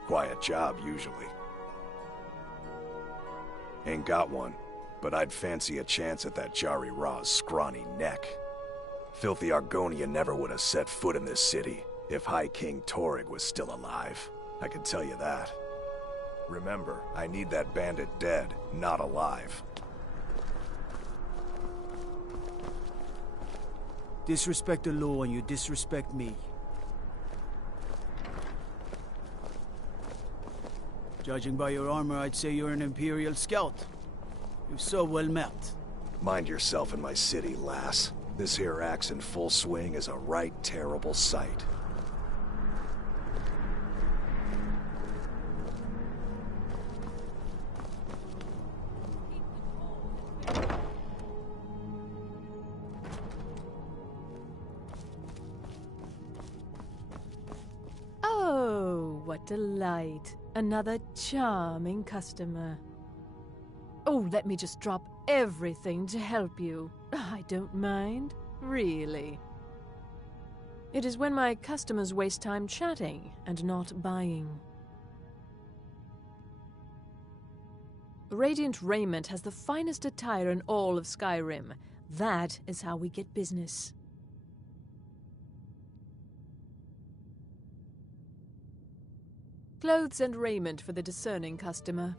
Quiet job, usually. Ain't got one, but I'd fancy a chance at that Jari Ra's scrawny neck. Filthy Argonia never would have set foot in this city if High King Torrig was still alive. I can tell you that. Remember, I need that bandit dead, not alive. Disrespect the law and you disrespect me. Judging by your armor, I'd say you're an Imperial scout. You're so well met. Mind yourself in my city, lass. This here axe in full swing is a right terrible sight. What delight. Another charming customer. Oh, let me just drop everything to help you. I don't mind, really. It is when my customers waste time chatting and not buying. Radiant Raiment has the finest attire in all of Skyrim. That is how we get business. Clothes and raiment for the discerning customer.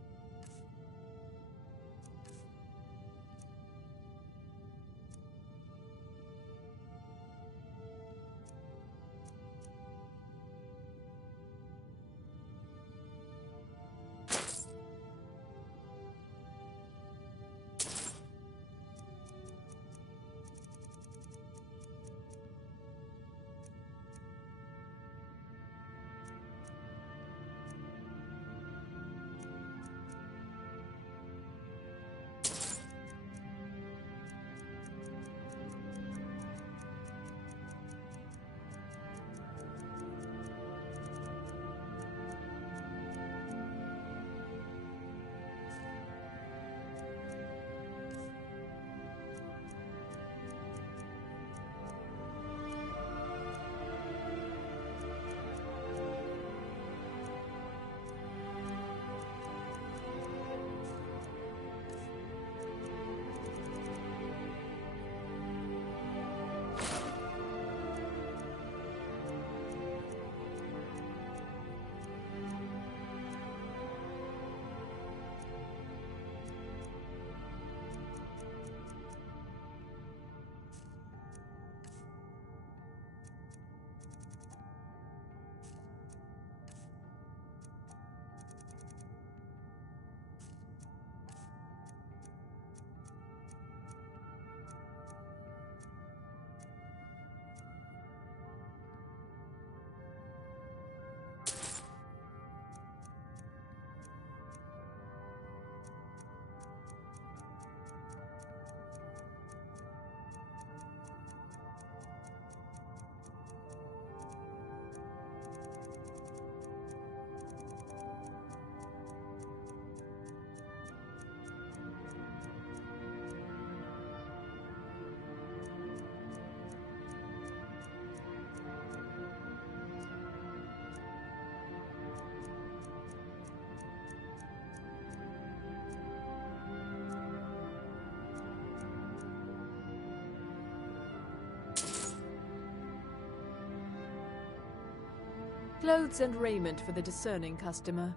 Clothes and raiment for the discerning customer.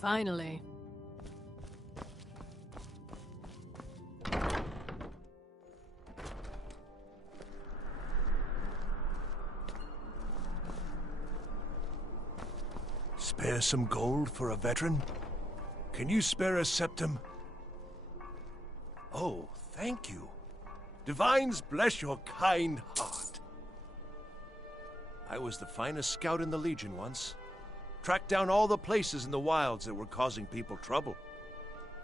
Finally. Spare some gold for a veteran? Can you spare a septum? Oh, thank you. Divines bless your kind heart. I was the finest scout in the Legion once. Tracked down all the places in the wilds that were causing people trouble.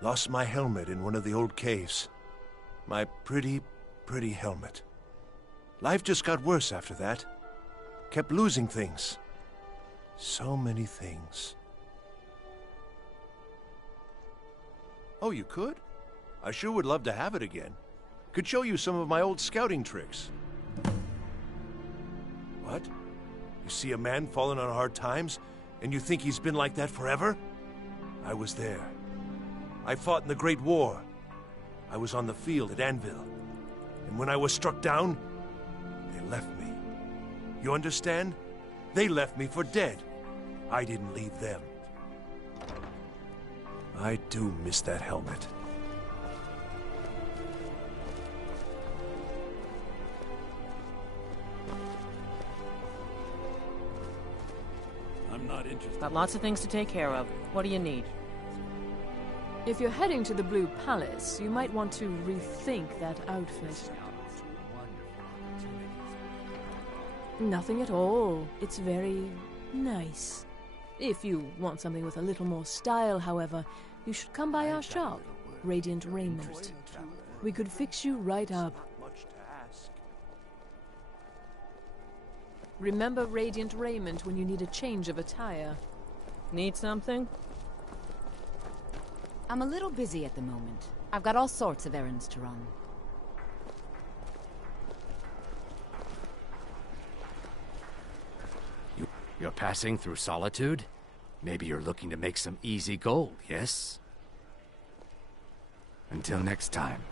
Lost my helmet in one of the old caves. My pretty helmet. Life just got worse after that. Kept losing things. So many things. Oh, you could? I sure would love to have it again. Could show you some of my old scouting tricks. What? You see a man falling on hard times, and you think he's been like that forever? I was there. I fought in the Great War. I was on the field at Anvil. And when I was struck down, they left me. You understand? They left me for dead. I didn't leave them. I do miss that helmet. I'm not interested. Got lots of things to take care of. What do you need? If you're heading to the Blue Palace, you might want to rethink that outfit. Nothing at all. It's very nice. If you want something with a little more style, however, you should come by our shop, Radiant Raiment. We could fix you right up. Remember Radiant Raiment when you need a change of attire. Need something? I'm a little busy at the moment. I've got all sorts of errands to run. You're passing through Solitude? Maybe you're looking to make some easy gold, yes? Until next time.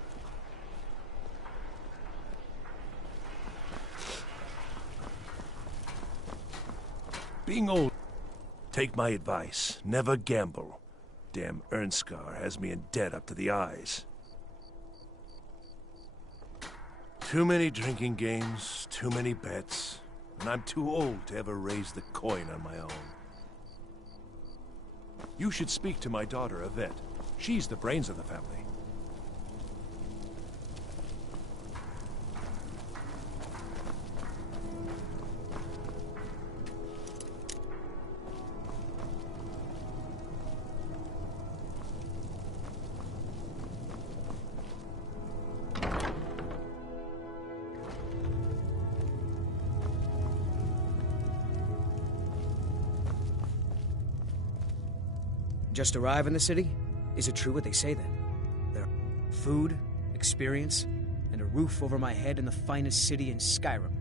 Being old, take my advice. Never gamble. Damn Ernskar has me in debt up to the eyes. Too many drinking games, too many bets, and I'm too old to ever raise the coin on my own. You should speak to my daughter, Yvette. She's the brains of the family. Just arrive in the city? Is it true what they say then? There are food, experience, and a roof over my head in the finest city in Skyrim.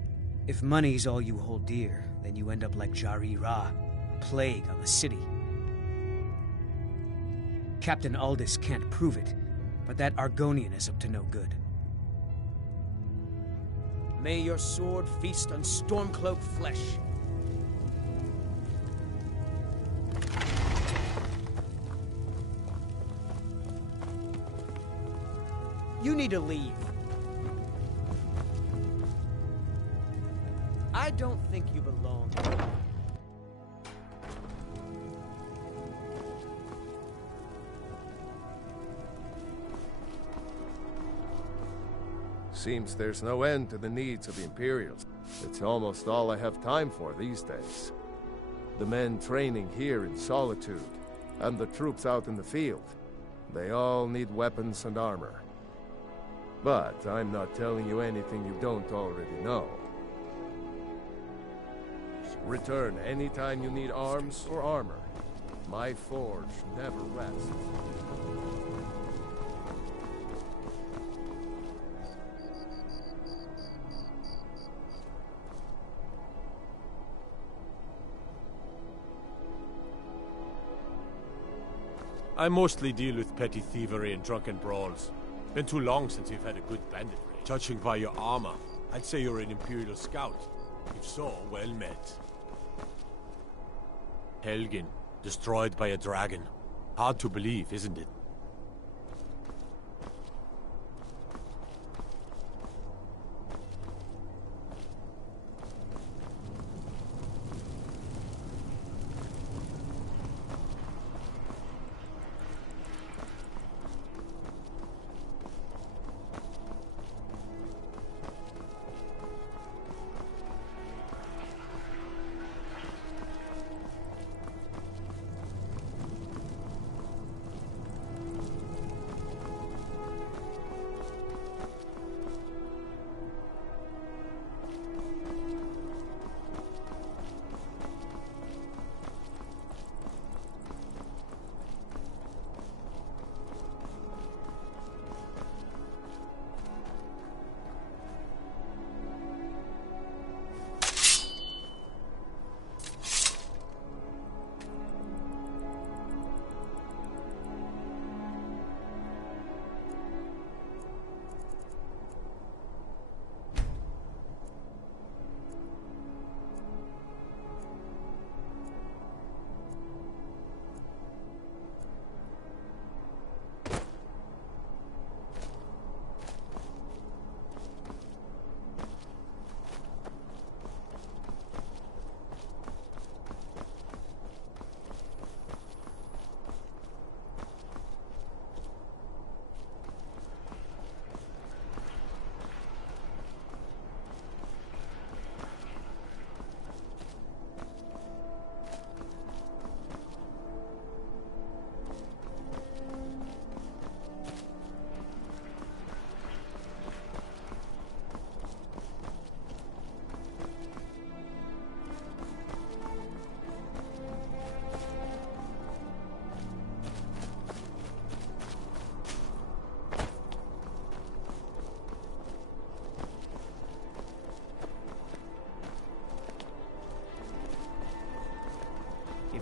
If money's all you hold dear, then you end up like Jari Ra, a plague on the city. Captain Aldous can't prove it, but that Argonian is up to no good. May your sword feast on Stormcloak flesh. You need to leave. I don't think you belong. Seems there's no end to the needs of the Imperials. It's almost all I have time for these days. The men training here in Solitude, and the troops out in the field. They all need weapons and armor. But I'm not telling you anything you don't already know. Return anytime you need arms or armor. My forge never rests. I mostly deal with petty thievery and drunken brawls. Been too long since we've had a good bandit raid. Judging by your armor, I'd say you're an Imperial scout. If so, well met. Helgen, destroyed by a dragon. Hard to believe, isn't it?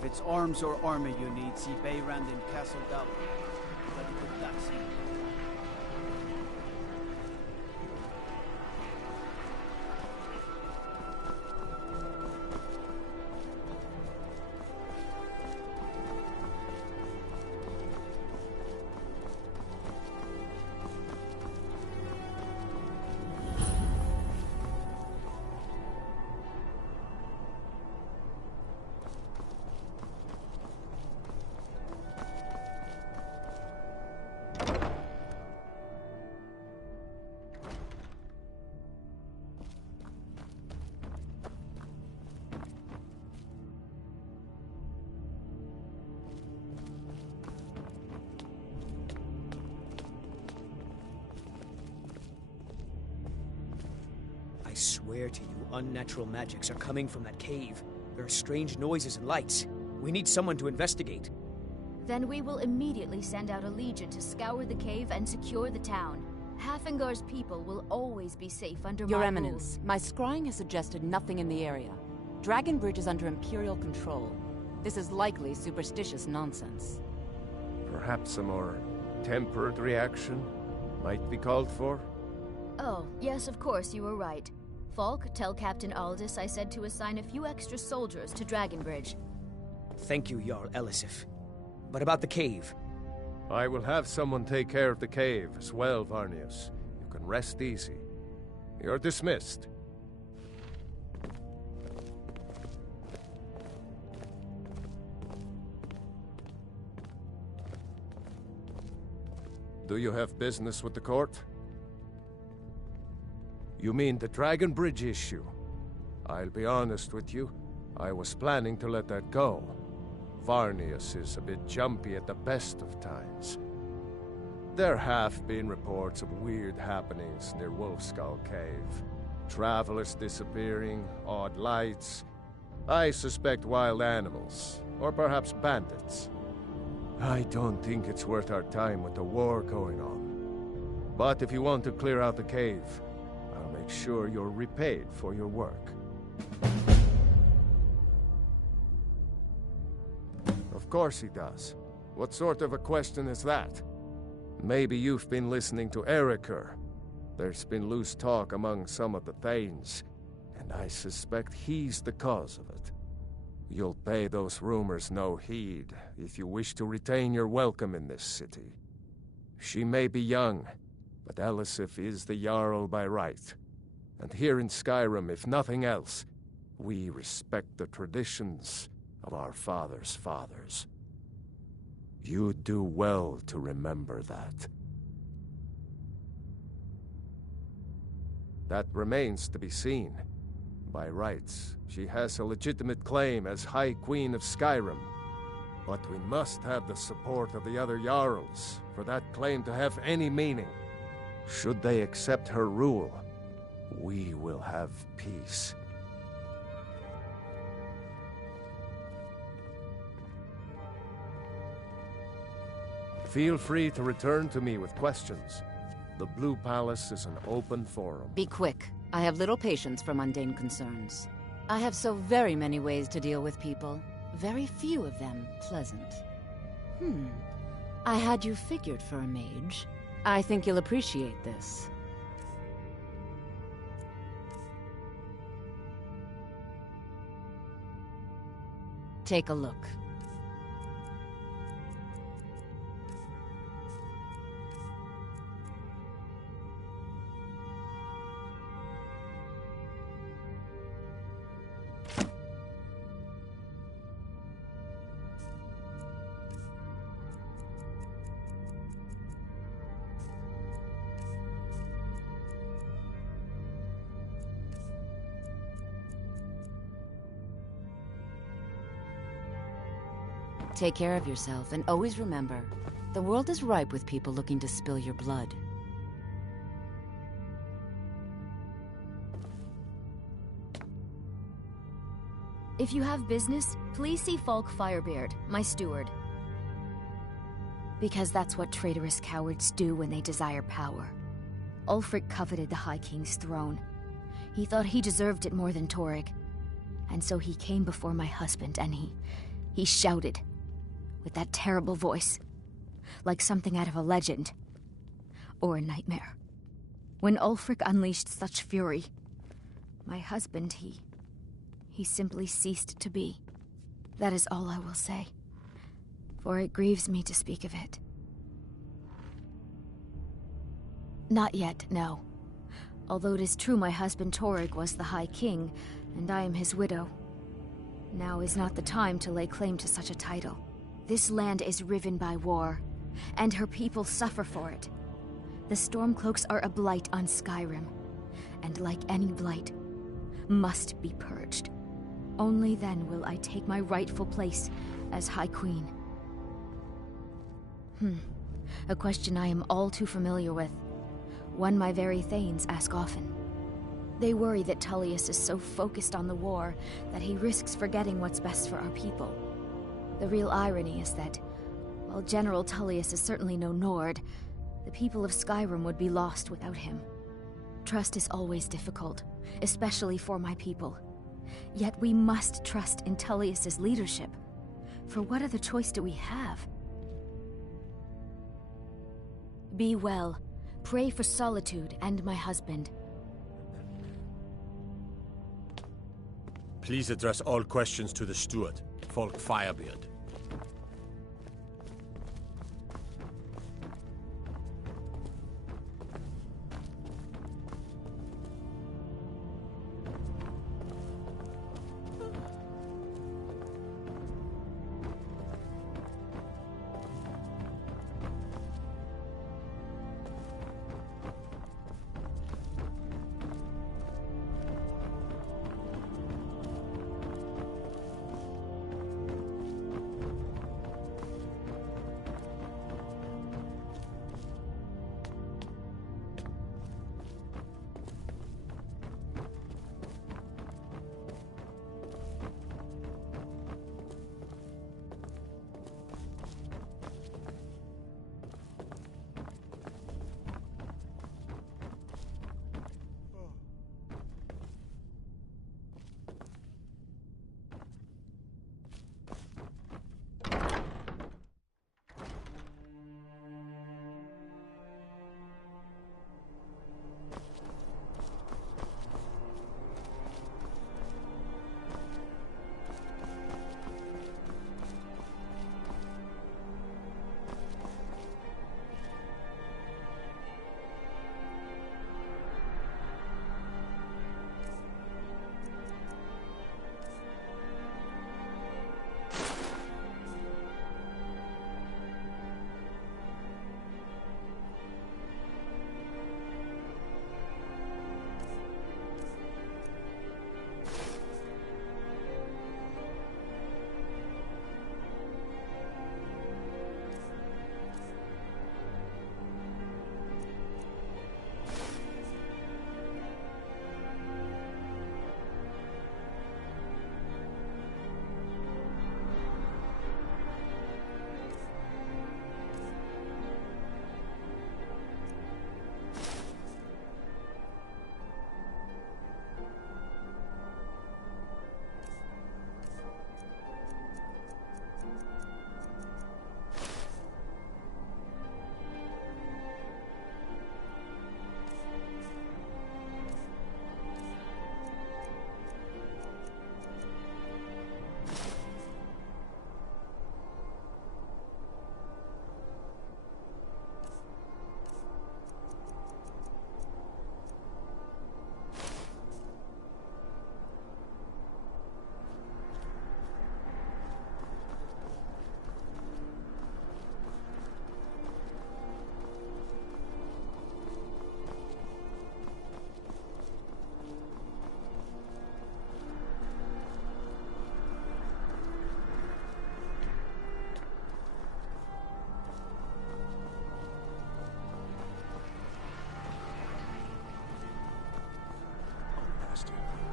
it's arms or armor you need, see Beyrand in Castle Down. Ready for that scene. I swear to you, unnatural magics are coming from that cave. There are strange noises and lights. We need someone to investigate. Then we will immediately send out a legion to scour the cave and secure the town. Hafingar's people will always be safe under Your my Eminence, rule. my scrying has suggested nothing in the area. Dragon Bridge is under Imperial control. This is likely superstitious nonsense. Perhaps a more tempered reaction might be called for? Oh, yes, of course, you were right. Falk, tell Captain Aldous I said to assign a few extra soldiers to Dragonbridge. Thank you, Jarl Elisif. But about the cave? I will have someone take care of the cave as well, Varnius. You can rest easy. You're dismissed. Do you have business with the court? You mean the Dragon Bridge issue? I'll be honest with you. I was planning to let that go. Varnius is a bit jumpy at the best of times. There have been reports of weird happenings near Wolfskull Cave. Travelers disappearing, odd lights. I suspect wild animals, or perhaps bandits. I don't think it's worth our time with the war going on. But if you want to clear out the cave, I'll make sure you're repaid for your work. Of course he does. What sort of a question is that? Maybe you've been listening to Erikr. There's been loose talk among some of the Thanes, and I suspect he's the cause of it. You'll pay those rumors no heed if you wish to retain your welcome in this city. She may be young, but Elisif is the Jarl by right. And here in Skyrim, if nothing else, we respect the traditions of our fathers' fathers. You do well to remember that. That remains to be seen. By rights, she has a legitimate claim as High Queen of Skyrim. But we must have the support of the other Jarls for that claim to have any meaning. Should they accept her rule, we will have peace. Feel free to return to me with questions. The Blue Palace is an open forum. Be quick. I have little patience for mundane concerns. I have so very many ways to deal with people. Very few of them pleasant. I had you figured for a mage. I think you'll appreciate this. Take a look. Take care of yourself, and always remember, the world is ripe with people looking to spill your blood. If you have business, please see Falk Firebeard, my steward. Because that's what traitorous cowards do when they desire power. Ulfric coveted the High King's throne. He thought he deserved it more than Torrig. And so he came before my husband, and he He shouted, with that terrible voice, like something out of a legend, or a nightmare. When Ulfric unleashed such fury, my husband, he simply ceased to be. That is all I will say, for it grieves me to speak of it. Not yet, no. Although it is true my husband Torrig was the High King, and I am his widow. Now is not the time to lay claim to such a title. This land is riven by war, and her people suffer for it. The Stormcloaks are a blight on Skyrim, and like any blight, must be purged. Only then will I take my rightful place as High Queen. A question I am all too familiar with. One my very Thanes ask often. They worry that Tullius is so focused on the war that he risks forgetting what's best for our people. The real irony is that, while General Tullius is certainly no Nord, the people of Skyrim would be lost without him. Trust is always difficult, especially for my people. Yet we must trust in Tullius's leadership. For what other choice do we have? Be well. Pray for Solitude and my husband. Please address all questions to the steward, Folk Firebeard.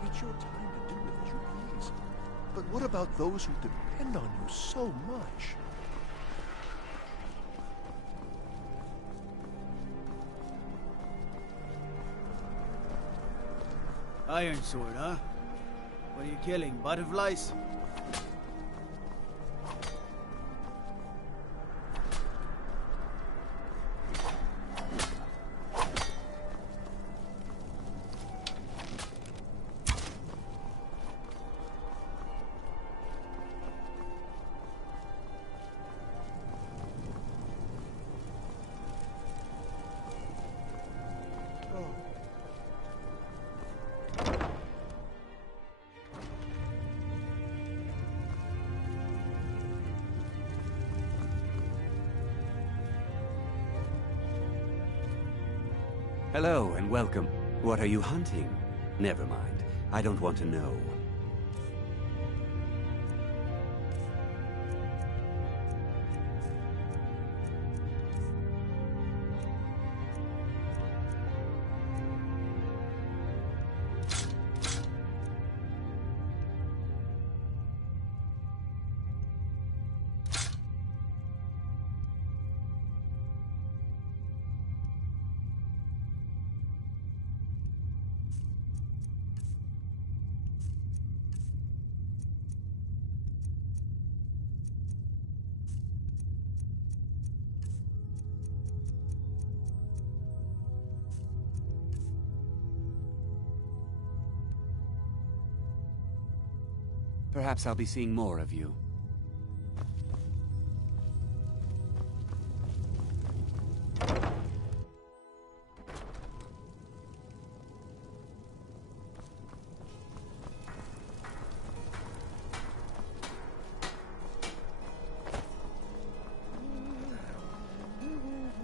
It's your time to do with as you please. But what about those who depend on you so much? Iron sword, huh? What are you killing? Butterflies? Hello and welcome. What are you hunting? Never mind. I don't want to know. Perhaps I'll be seeing more of you.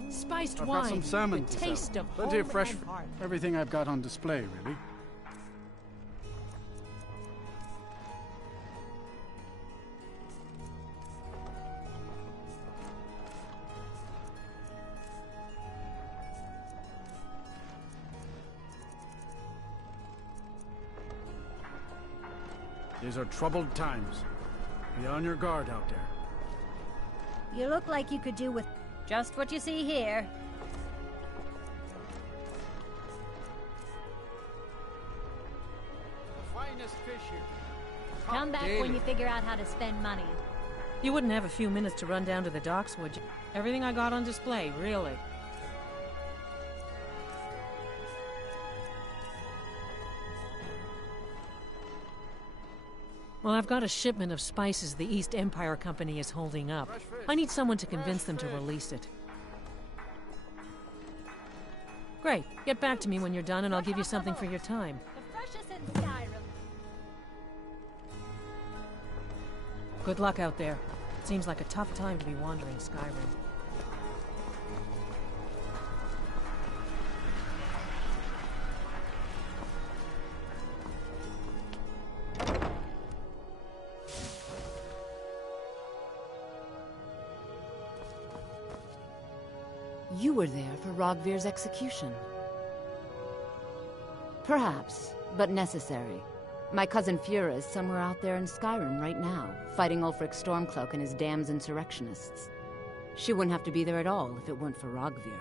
Spiced I've wine. got some salmon The to taste sell. of Plenty of home fresh. and heart. Everything I've got on display, really. These are troubled times. Be on your guard out there. You look like you could do with just what you see here. The finest fish here. Come back when you figure out how to spend money. You wouldn't have a few minutes to run down to the docks, would you? Everything I got on display, really. Well, I've got a shipment of spices the East Empire Company is holding up. I need someone to convince them to release it. Great. Get back to me when you're done and I'll give you something for your time. The freshest in Skyrim. Good luck out there. It seems like a tough time to be wandering Skyrim. You were there for Rogvir's execution. Perhaps, but necessary. My cousin Fura is somewhere out there in Skyrim right now, fighting Ulfric Stormcloak and his damned insurrectionists. She wouldn't have to be there at all if it weren't for Rogvir.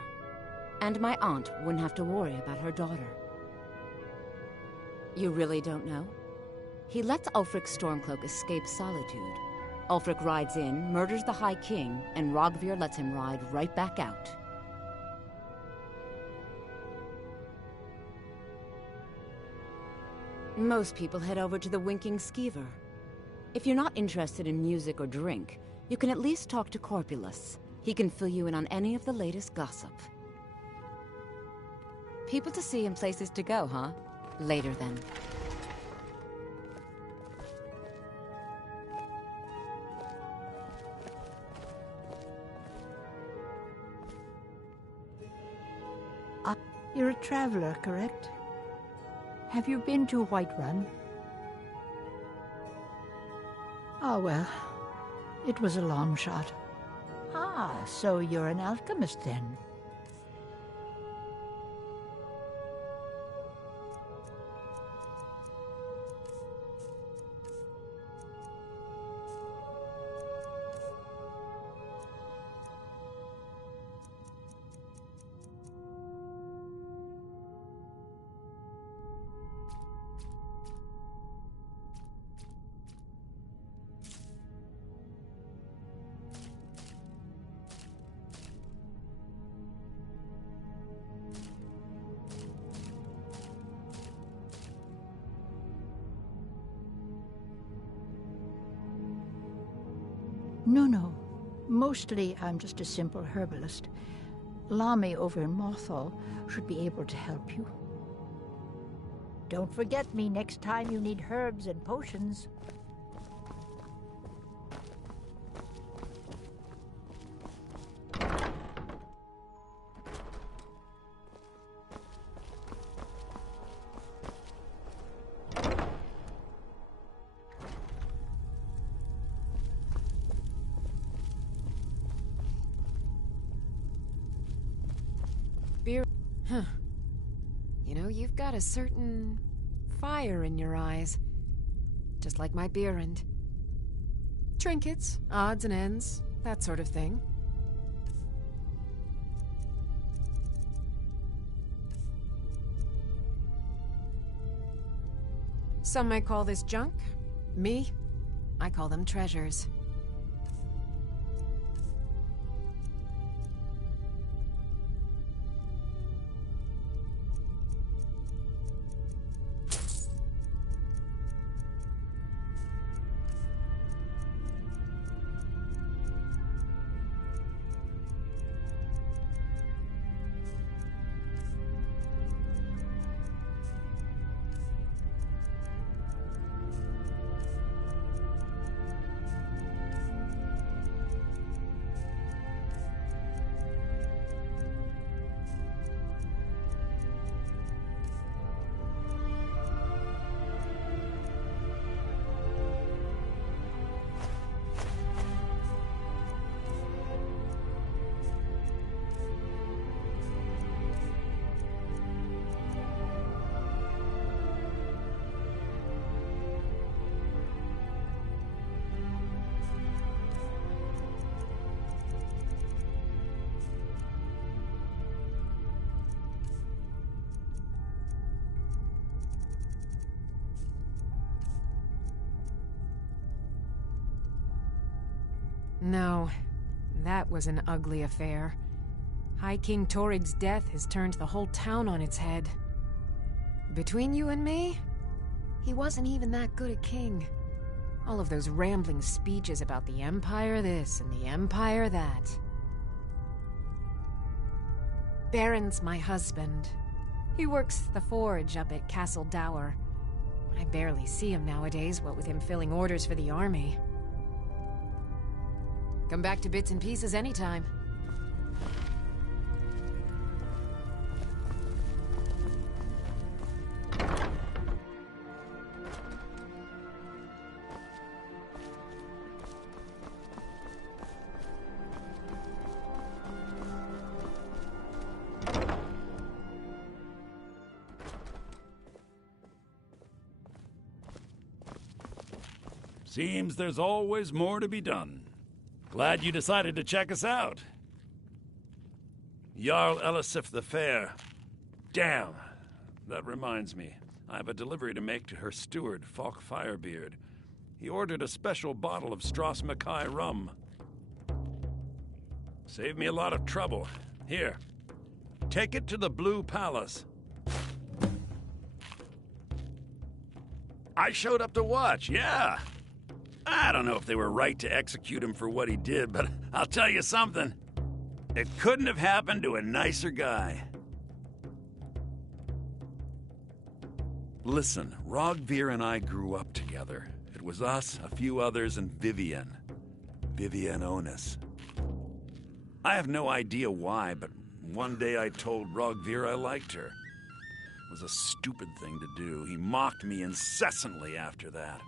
And my aunt wouldn't have to worry about her daughter. You really don't know? He lets Ulfric Stormcloak escape Solitude. Ulfric rides in, murders the High King, and Rogvir lets him ride right back out. Most people head over to the Winking Skeever. If you're not interested in music or drink, you can at least talk to Corpulus. He can fill you in on any of the latest gossip. People to see and places to go, huh? Later, then. You're a traveler, correct? Have you been to Whiterun? Ah, well, it was a long shot. Ah, so you're an alchemist then? No. Mostly I'm just a simple herbalist. Lami over in Mothall should be able to help you. Don't forget me next time you need herbs and potions. Huh. You know, you've got a certain fire in your eyes. Just like my Beerend. Trinkets, odds and ends, that sort of thing. Some might call this junk. Me, I call them treasures. No, that was an ugly affair. High King Torig's death has turned the whole town on its head. Between you and me, he wasn't even that good a king. All of those rambling speeches about the Empire this and the Empire that. Baron's my husband. He works the forge up at Castle Dower. I barely see him nowadays, what with him filling orders for the army. Come back to bits and pieces anytime. Seems there's always more to be done. Glad you decided to check us out. Jarl Elisif the Fair. Damn. That reminds me. I have a delivery to make to her steward, Falk Firebeard. He ordered a special bottle of Strass Mackay rum. Saved me a lot of trouble. Here. Take it to the Blue Palace. I showed up to watch, yeah. I don't know if they were right to execute him for what he did, but I'll tell you something. It couldn't have happened to a nicer guy. Listen, Rogvir and I grew up together. It was us, a few others, and Vivienne. Vivienne Onus. I have no idea why, but one day I told Rogvir I liked her. It was a stupid thing to do. He mocked me incessantly after that.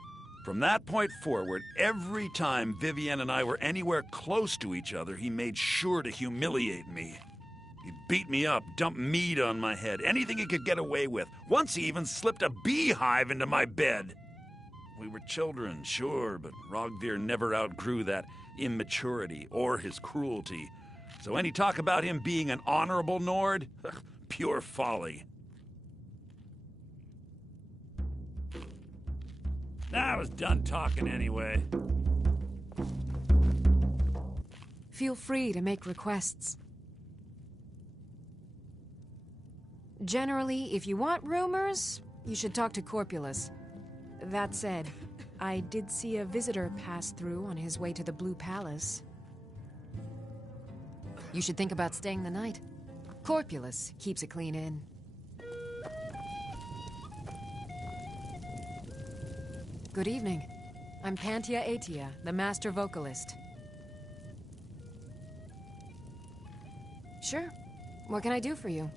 From that point forward, every time Vivienne and I were anywhere close to each other, he made sure to humiliate me. He'd beat me up, dump meat on my head, anything he could get away with. Once he even slipped a beehive into my bed. We were children, sure, but Rogvir never outgrew that immaturity or his cruelty. So any talk about him being an honorable Nord? Pure folly. I was done talking anyway. Feel free to make requests. Generally, if you want rumors, you should talk to Corpulus. That said, I did see a visitor pass through on his way to the Blue Palace. You should think about staying the night. Corpulus keeps a clean inn. Good evening. I'm Pantia Atia, the master vocalist. Sure. What can I do for you?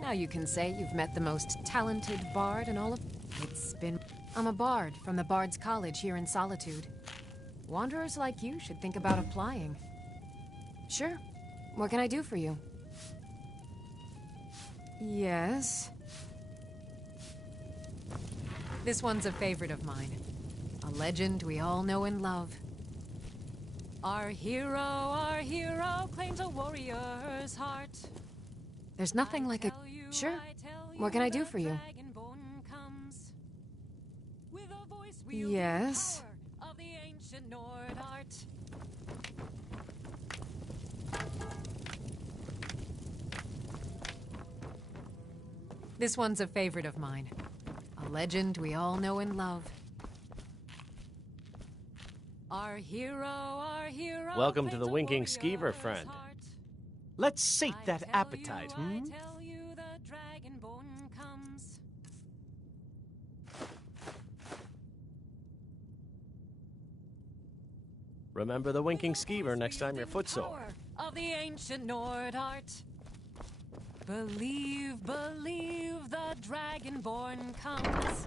Now you can say you've met the most talented bard in all of... It's been... I'm a bard from the Bard's College here in Solitude. Wanderers like you should think about applying. Sure. What can I do for you? Yes? This one's a favorite of mine. A legend we all know and love. Our hero claims a warrior's heart. There's nothing like a... Sure. What can I do for you? Yes? Of the ancient Nord art. This one's a favorite of mine. A legend we all know and love. Our hero Welcome to the Winking Skeever, friend. Let's sate that appetite, hmm? Remember the Winking Skeever next time you're footsore. Of the ancient Nord art. Believe, the Dragonborn comes.